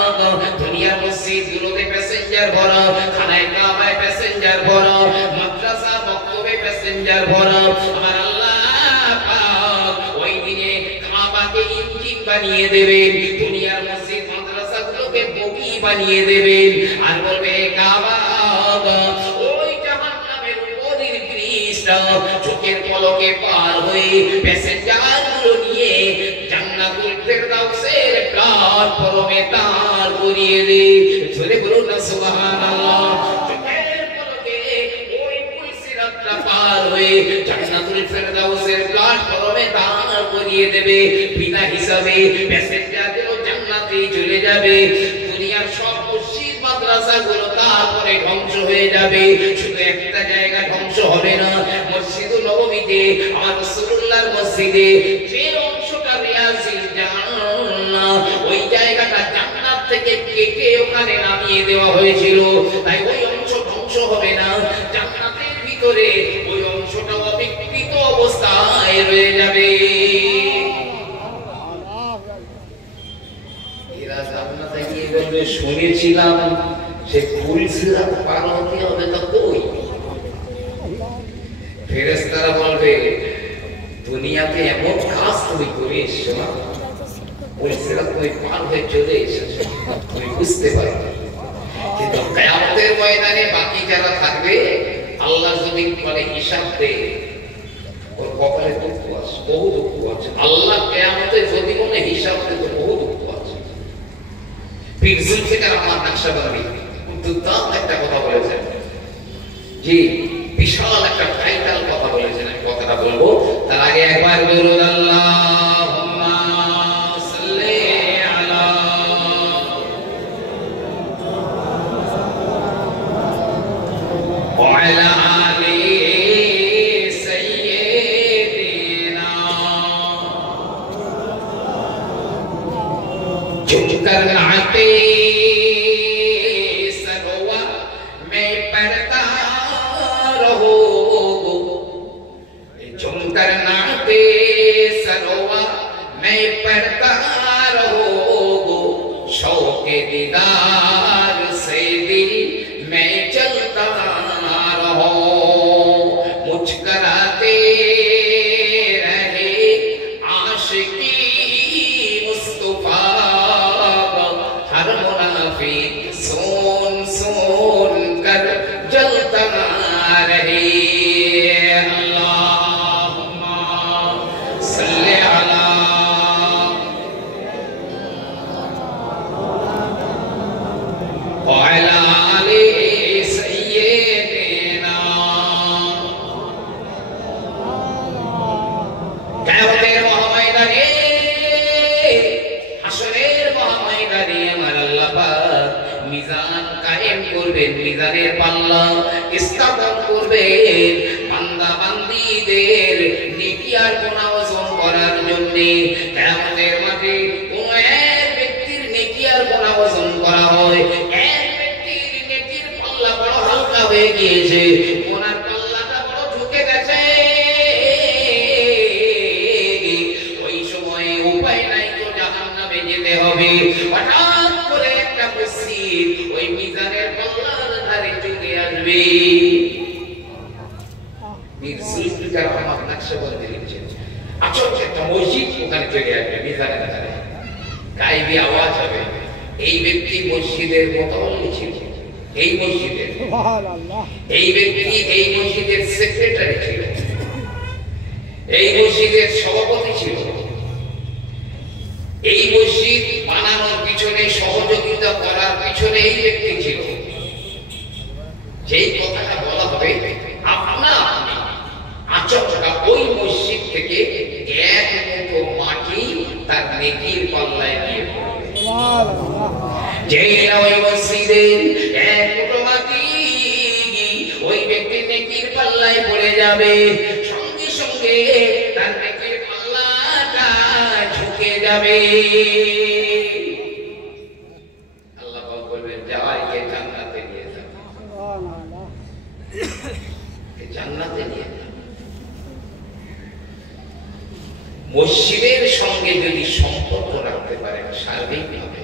দুনিয়ার মসজিদগুলোতে প্যাসেঞ্জার ভরা, খানায় কাবায় প্যাসেঞ্জার ভরা, মাদ্রাসা মক্তবে প্যাসেঞ্জার ভরা। আমার বানিয়ে দেবেন, দুনিয়ার মসজিদ মাদ্রাসাগুলোকে বগি বানিয়ে দেবেন, আর বলবে কাবা ওই জাহান্নামের উপরের ব্রিজটা চোখের পলকে পার হয়ে প্যাসেঞ্জারগুলো নিয়ে জান্নাতুল ফেরদাউসের প্ল্যাটফর্মে দাঁড় করিয়ে দে। জোরে বলুন না সুবহানাল্লাহ। চোখের পলকে ওই পুল সিরাতটা পার হয়ে জান্নাতুল ফেরদাউসের প্ল্যাটফর্মে দাঁড় করিয়ে দেবে। বিনা হিসাবে প্যাসেঞ্জারগুলো জান্নাতে চলে যাবে। দুনিয়ার সব মসজিদ মাদ্রাসাগুলো তারপরে ধ্বংস হয়ে যাবে। শুধু একটা জায়গা ধ্বংস হবে না, মসজিদুল নববীতে, আমার রাসূলুল্লাহর মসজিদে যে অংশটা রিয়াজিল জান্নাত, ওই জায়গাটা জান্নাত থেকে কেটে ওখানে নামিয়ে দেওয়া হয়েছিল। তাই ওই অংশ ধ্বংস হবে না, জান্নাতের ভিতরে ওই অংশটা অবিকৃত অবস্থায় রয়ে যাবে। শুনেছিলাম সে পুল সিরাত পার হতে হবে, তা কই? ফেরেশতারা বলবে, দুনিয়াতে এমন কাজ তুমি করে এসছো না, পুল সিরাত তুমি পার হয়ে চলে এসেছো, তুমি বুঝতে পারবে। কিন্তু কিয়ামতের ময়দানে বাকি যারা থাকবে, আল্লাহ যদি বলে হিসাব দে, ওর কপালে বহু দুঃখ আছে। আল্লাহ কিয়ামতে যদি মনে হিসাব দিতে বহু দুঃখ আছে। পীর জুলফিকার আহমদ নকশবন্দি দুর্দান্ত একটা কথা বলেছেন, জি বিশাল একটা টাইটাল কথা বলেছেন। আমি কথাটা বলবো তার আগে একবার বলুন আল্লাহুম্মা সাল্লি আলা ওয়া আলা আলি সাইয়্যিদিনা ঝুমকর নাতে दीदार से दिल में चलता रहो, मुस्कुराते रहे आशिकी मुस्तफा, हर मुनाफिक सुन सुन कर जलता रहे। अल्लाहुम्मा सल्ली अला মিজানের পাল্লা স্থাপন করবেন বান্দা বান্দীদের নেকি আর গুনাহ ওজন করার জন্য। কিয়ামতের মাঠে কোন এক ব্যক্তির নেকি আর গুনাহ ওজন করা হয়, এক ব্যক্তির নেকির পাল্লা বড় হালকা হয়ে গিয়েছে, গুনার পাল্লাটা বড় ঝুঁকে গেছে। ওই সময়ে উপায় নাই, তো জাহান্নামে যেতে হবে। হঠাৎ করে একটা মসজিদ ওই মিজানের পাল্লার ধারে চলে আসবে। পীর জুলফিকার আহমদ নকশবন্দি লিখছেন, আচমকা একটা মসজিদ ওখানে চলে আসবে মিজানের ধারে, গায়েবী আওয়াজ হবে। এই ব্যক্তি মসজিদের মুতাওয়াল্লি ছিল, এই মসজিদের সুবহানাল্লাহ, এই ব্যক্তি এই মসজিদের সেক্রেটারি ছিল, এই মসজিদের সভাপতি ছিল, এই মসজিদ বানানোর পিছনে সহযোগিতা করার পিছনে এই ব্যক্তি ছিল। যেই কথাটা বলা হবে আপনা আপনি আচমকা ওই মসজিদ থেকে এক মুঠো মাটি তার নেকির পাল্লায় দিয়ে পড়বে। সুবহানাল্লাহ। যেই ওই মসজিদের এক মুঠো মাটি ওই ব্যক্তির নেকির পাল্লায় পড়ে যাবে, সঙ্গে সঙ্গে তার নেকির পাল্লাটা ঝুঁকে যাবে। আল্লাহ বলবেন যাই কে জান্নাতে নিয়ে যাও, সুবহানাল্লাহ, কে জান্নাতে নিয়ে যাও। মসজিদের সঙ্গে যদি সম্পর্ক রাখতে পারেন সার্বিকভাবে,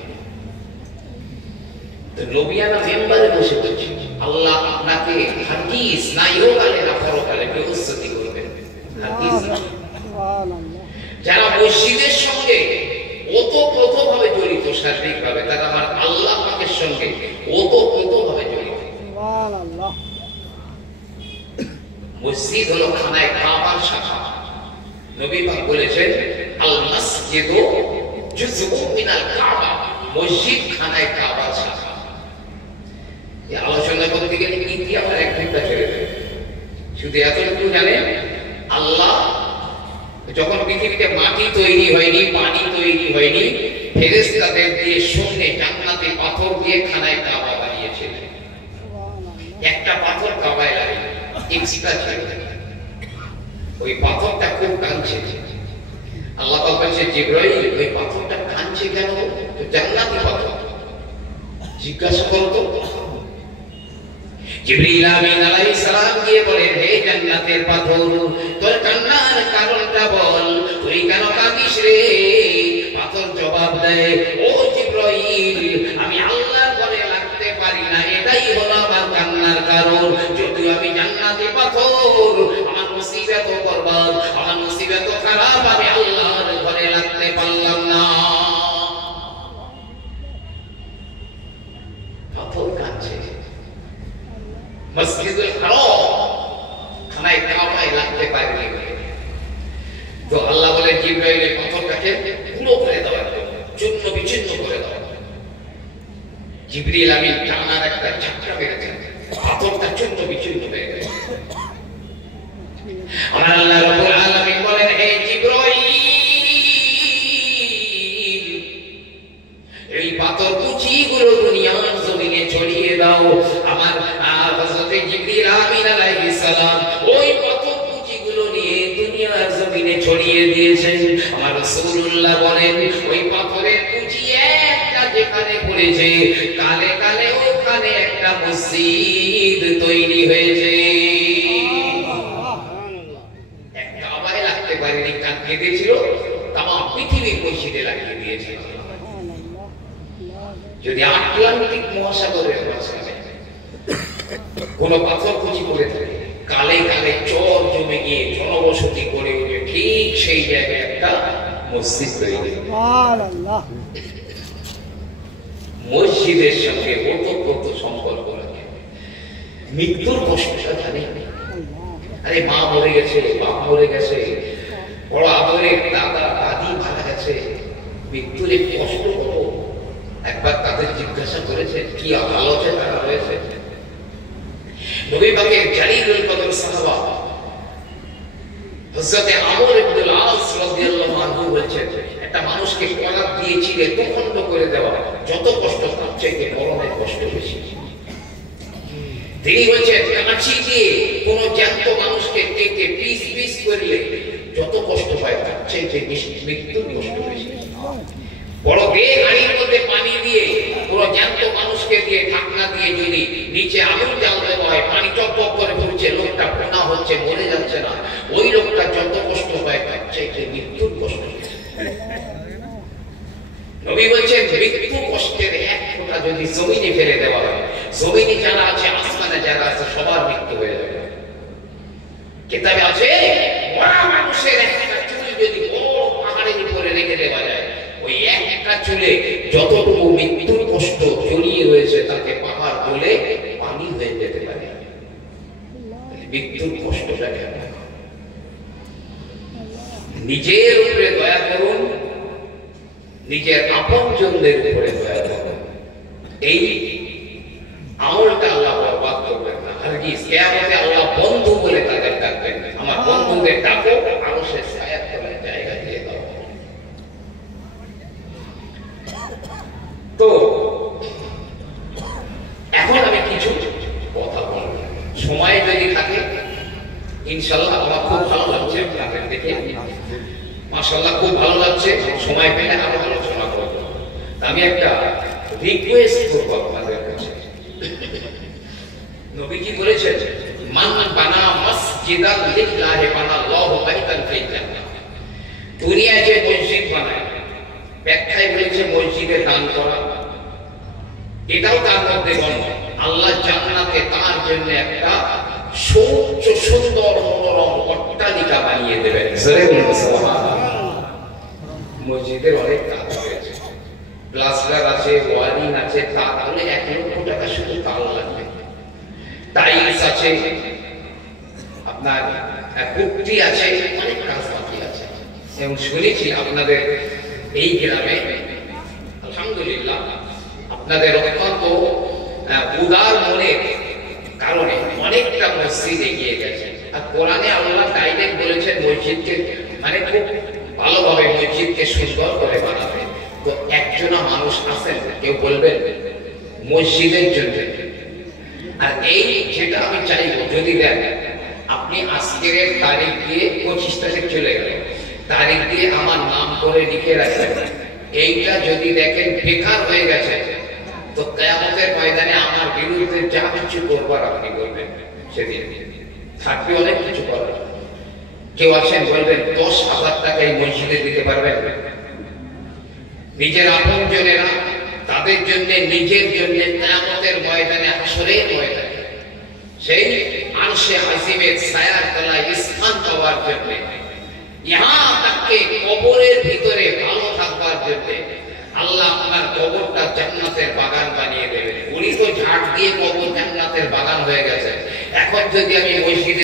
তো নবিয়ানা মেম্বারে বসে বলছি আল্লাহ আপনাকে হাদিস না ইহকালে না পরকালে বেউজ্জতি করবেন। হাদিস যারা মসজিদের সঙ্গে ওতপ্রোতভাবে জড়িত শারীরিকভাবে, তারা আমার আল্লাহ পাকের সঙ্গে ওতপ্রোতভাবে জড়িত। সুবহানাল্লাহ। মসজিদ হলো খানায়ে কাবার শাখা। নবী পাক বলেছেন আল মসজিদু জুজউন মিনাল কাবা, মসজিদ খানায়ে কাবার শাখা। এই আলোচনা করতে গেলে ইতিহাস এক ঘন্টা চলে যাবে। শুধু এতটুকু জানেন, আল্লাহ যখন পৃথিবীতে মাটি তৈরি হয়নি, পানি তৈরি হয়নি, ফেরেশতাদের দিয়ে শূন্যে জান্নাতে পাথর দিয়ে খানায় কাবা বানিয়েছিলেন। একটা পাথর কাবায় লাগে এক্সট্রা ছিল, ওই পাথরটা খুব কাঁদছে। আল্লাহ পাক বলেন জিবরাইল ওই পাথরটা কাঁদছে কেন? তো জান্নাতি পাথর, জিজ্ঞাসা করো তো। জিবরিল আমিন আলাইহিস সালাম গিয়ে বলেন হে জান্নাতের পাথর, তোর কান্নার কারণটা বল, তুই কেন কাঁদিস রে? পাথর জবাব দেয় ও জিবরাইল, আমি আল্লাহর ঘরে লাগতে পারি না, এটাই হলো আমার কান্নার কারণ। যদিও আমি জান্নাতি পাথর, আমার মুসিবত বরবাদ, আমার মুসিবত খারাপ, আমি আল্লাহর ঘরে লাগতে পারলাম না। পাথর কাঁদছে। মসজিদুল হারাম খানায় কাবায় লাগতে পারেনি। তো আল্লাহ জিবরাইল এই পাথরটাকে গুঁড়ো করে দেওয়ার জন্য, চূর্ণ বিচূর্ণ করে দেওয়া। জিবরিল আমিন টানার একটা ঝাপটা মেরেছেন, পাথরটা চূর্ণ বিচূর্ণ হয়ে গেছে। আমার আল্লাহ রাব্বুল আলামিন বলেন, হে জিবরাইল, এই পাথর কুচিগুলো দুনিয়ার জমিনে ছড়িয়ে দাও। আমার হযরত জিবরিল আমিন আলাইহিস সালাম ওই পাথর কুচিগুলো নিয়ে দুনিয়ার জমিনে ছড়িয়ে দিয়েছেন। আমার রাসূলুল্লাহ বলেন, ওই পাথরের কুচি একটা যেখানে পড়েছে, কালে কালে ওখানে একটা মসজিদ তৈরি হয়েছে। একটা আবায় লাগতে পারেনি, কান কেঁদেছিল, তামাম পৃথিবীর মসজিদে লাগিয়ে দিয়েছিল। যদি আটলান্টিক মহাসাগরের মাঝখানে কোন পাথর কুচি পড়ে থাকে, কালে কালে চর জমে গিয়ে জনবসতি করে উঠে, ঠিক সেই জায়গায় একটা মসজিদ তৈরি। মসজিদের সঙ্গে ওতপ্রোত সম্পর্ক রাখে। মৃত্যুর কষ্টটা জানি, আরে মা মরে গেছে, বাপ মরে গেছে, বড় আদরের দাদা দাদি মারা গেছে, মৃত্যুর এই কষ্ট কত একবার তাদের জিজ্ঞাসা করেছে, কি আলোচনা তারা হয়েছে? নবী পাকের জালিলুল কদর সাহাবা হযরত আমর ইবনে আল-আস রাদিয়াল্লাহু আনহু বলেছেন, একটা মানুষকে কলার দিয়ে ছিঁড়ে দুখণ্ড করে দেওয়া যত কষ্ট, তার চাইতে মরণের কষ্ট বেশি। তিনি বলছেন, কাঁচি দিয়ে কোন জ্যান্ত মানুষকে কেটে পিস পিস করলে যত কষ্ট পায়, তার চাইতে মৃত্যুর কষ্ট বেশি। বড় বেগ হাড়ির মধ্যে পানি দিয়ে পুরো জ্যান্ত মানুষকে দিয়ে ঢাকনা দিয়ে যদি নিচে আগুন জ্বাল দেওয়া হয়, পানি টকবক করে পড়ছে, লোকটা ফোনা হচ্ছে, মরে যাচ্ছে না, ওই লোকটা যত কষ্ট পায়, তার চাইতে মৃত্যুর কষ্ট। নবী বলছেন, মৃত্যু কষ্টের এক ফোঁটা যদি জমিনে ফেলে দেওয়া হয়, জমিনে যারা আছে, আসমানে যারা আছে, সবার মৃত্যু হয়ে যাবে। কিতাবে আছে, মরা মানুষের একটা চুল যদি বড় পাহাড়ের উপরে রেখে দেওয়া যায়, ওই একটা চুলে যতটুকু মৃত্যুর কষ্ট জড়িয়ে রয়েছে, তাকে পাহাড় বলে পানি হয়ে যেতে পারে। মৃত্যুর কষ্টটা কেমন? নিজের উপরে দয়া করুন, নিজের আপনজনদের উপরে দয়া করুন। এই আমলটা আল্লাহ বরবাদ করবেন না। হারগিজ কিয়ামতে আল্লাহ বন্ধু বলে তাদের ডাকবেন, আমার বন্ধুদের ডাকো, আরশের ছায়ার তলায় জায়গা দিয়ে দাও। তো এখন আমি কিছু কথা বলব, সময় যদি থাকে ইনশাআল্লাহ। আমার খুব ভালো লাগছে আপনাদের দেখে, মাশাআল্লাহ খুব ভালো লাগছে। সময় পেলে আরো আলোচনা করব। আমি একটা রিকোয়েস্ট করব আপনাদের কাছে। নবীজি বলেছেন, মান বানা মসজিদান লিল্লাহি বানাল্লাহু বাইতান ফিল জান্নাহ। দুনিয়ায় যে মসজিদ বানায়, ব্যাখ্যায় বলেছে মসজিদে দান করা, এটাও তার মধ্যে গণ্য। আল্লাহ জান্নাতে তার জন্য একটা সুউচ্চ সুন্দর মনোরম অট্টালিকা বানিয়ে দেবেন। মসজিদের অনেক কাজ হয়েছে, প্লাস্টার আছে, ওয়ারিং আছে, তাহলে 1 লক্ষ টাকা শুধু তাল লাগবে। টাইলস আছে, আপনার পুট্টি আছে, অনেক কাজ বাকি আছে। এবং শুনেছি আপনাদের এই গ্রামে আলহামদুলিল্লাহ আপনাদের অত্যন্ত উদার মনের কারণে অনেকটা মসজিদ এগিয়ে গেছে। আর কোরআনে আল্লাহ ডাইরেক্ট বলেছেন মসজিদকে মানে খুব ভালোভাবে মসজিদকে সুন্দর করে বানাবে। তো একজনা মানুষ আছেন, কেউ বলবেন মসজিদের জন্য। আর এই যেটা আমি চাইবো, যদি দেন আপনি আজকের তারিখ দিয়ে 25 তারিখ চলে গেল, তারিখ দিয়ে আমার নাম করে লিখে রাখবেন। এইটা যদি দেখেন বেকার হয়ে গেছে, তো কিয়ামতের ময়দানে আমার বিরুদ্ধে যা কিছু করবার আপনি করবেন, সেদিন থাকবে অনেক কিছু করার। কেউ আছেন বলবেন 10,000 টাকা এই মসজিদে দিতে পারবেন? নিজের আপনজনেরা তাদের জন্য, নিজের জন্য কিয়ামতের ময়দানে, হাসরের ময়দানে সেই আরশে আজিমের ছায়ার তলায় স্থান পাওয়ার জন্য, ইহা তাকে কবরের ভিতরে ভালো থাকবার জন্য আল্লাহ আপনার কবরটা জান্নাতের বাগান বানিয়ে দেবেন। উনি তো ঝাড় দিয়ে কবর জান্নাতের বাগান হয়ে গেছে। এখন যদি আমি মসজিদে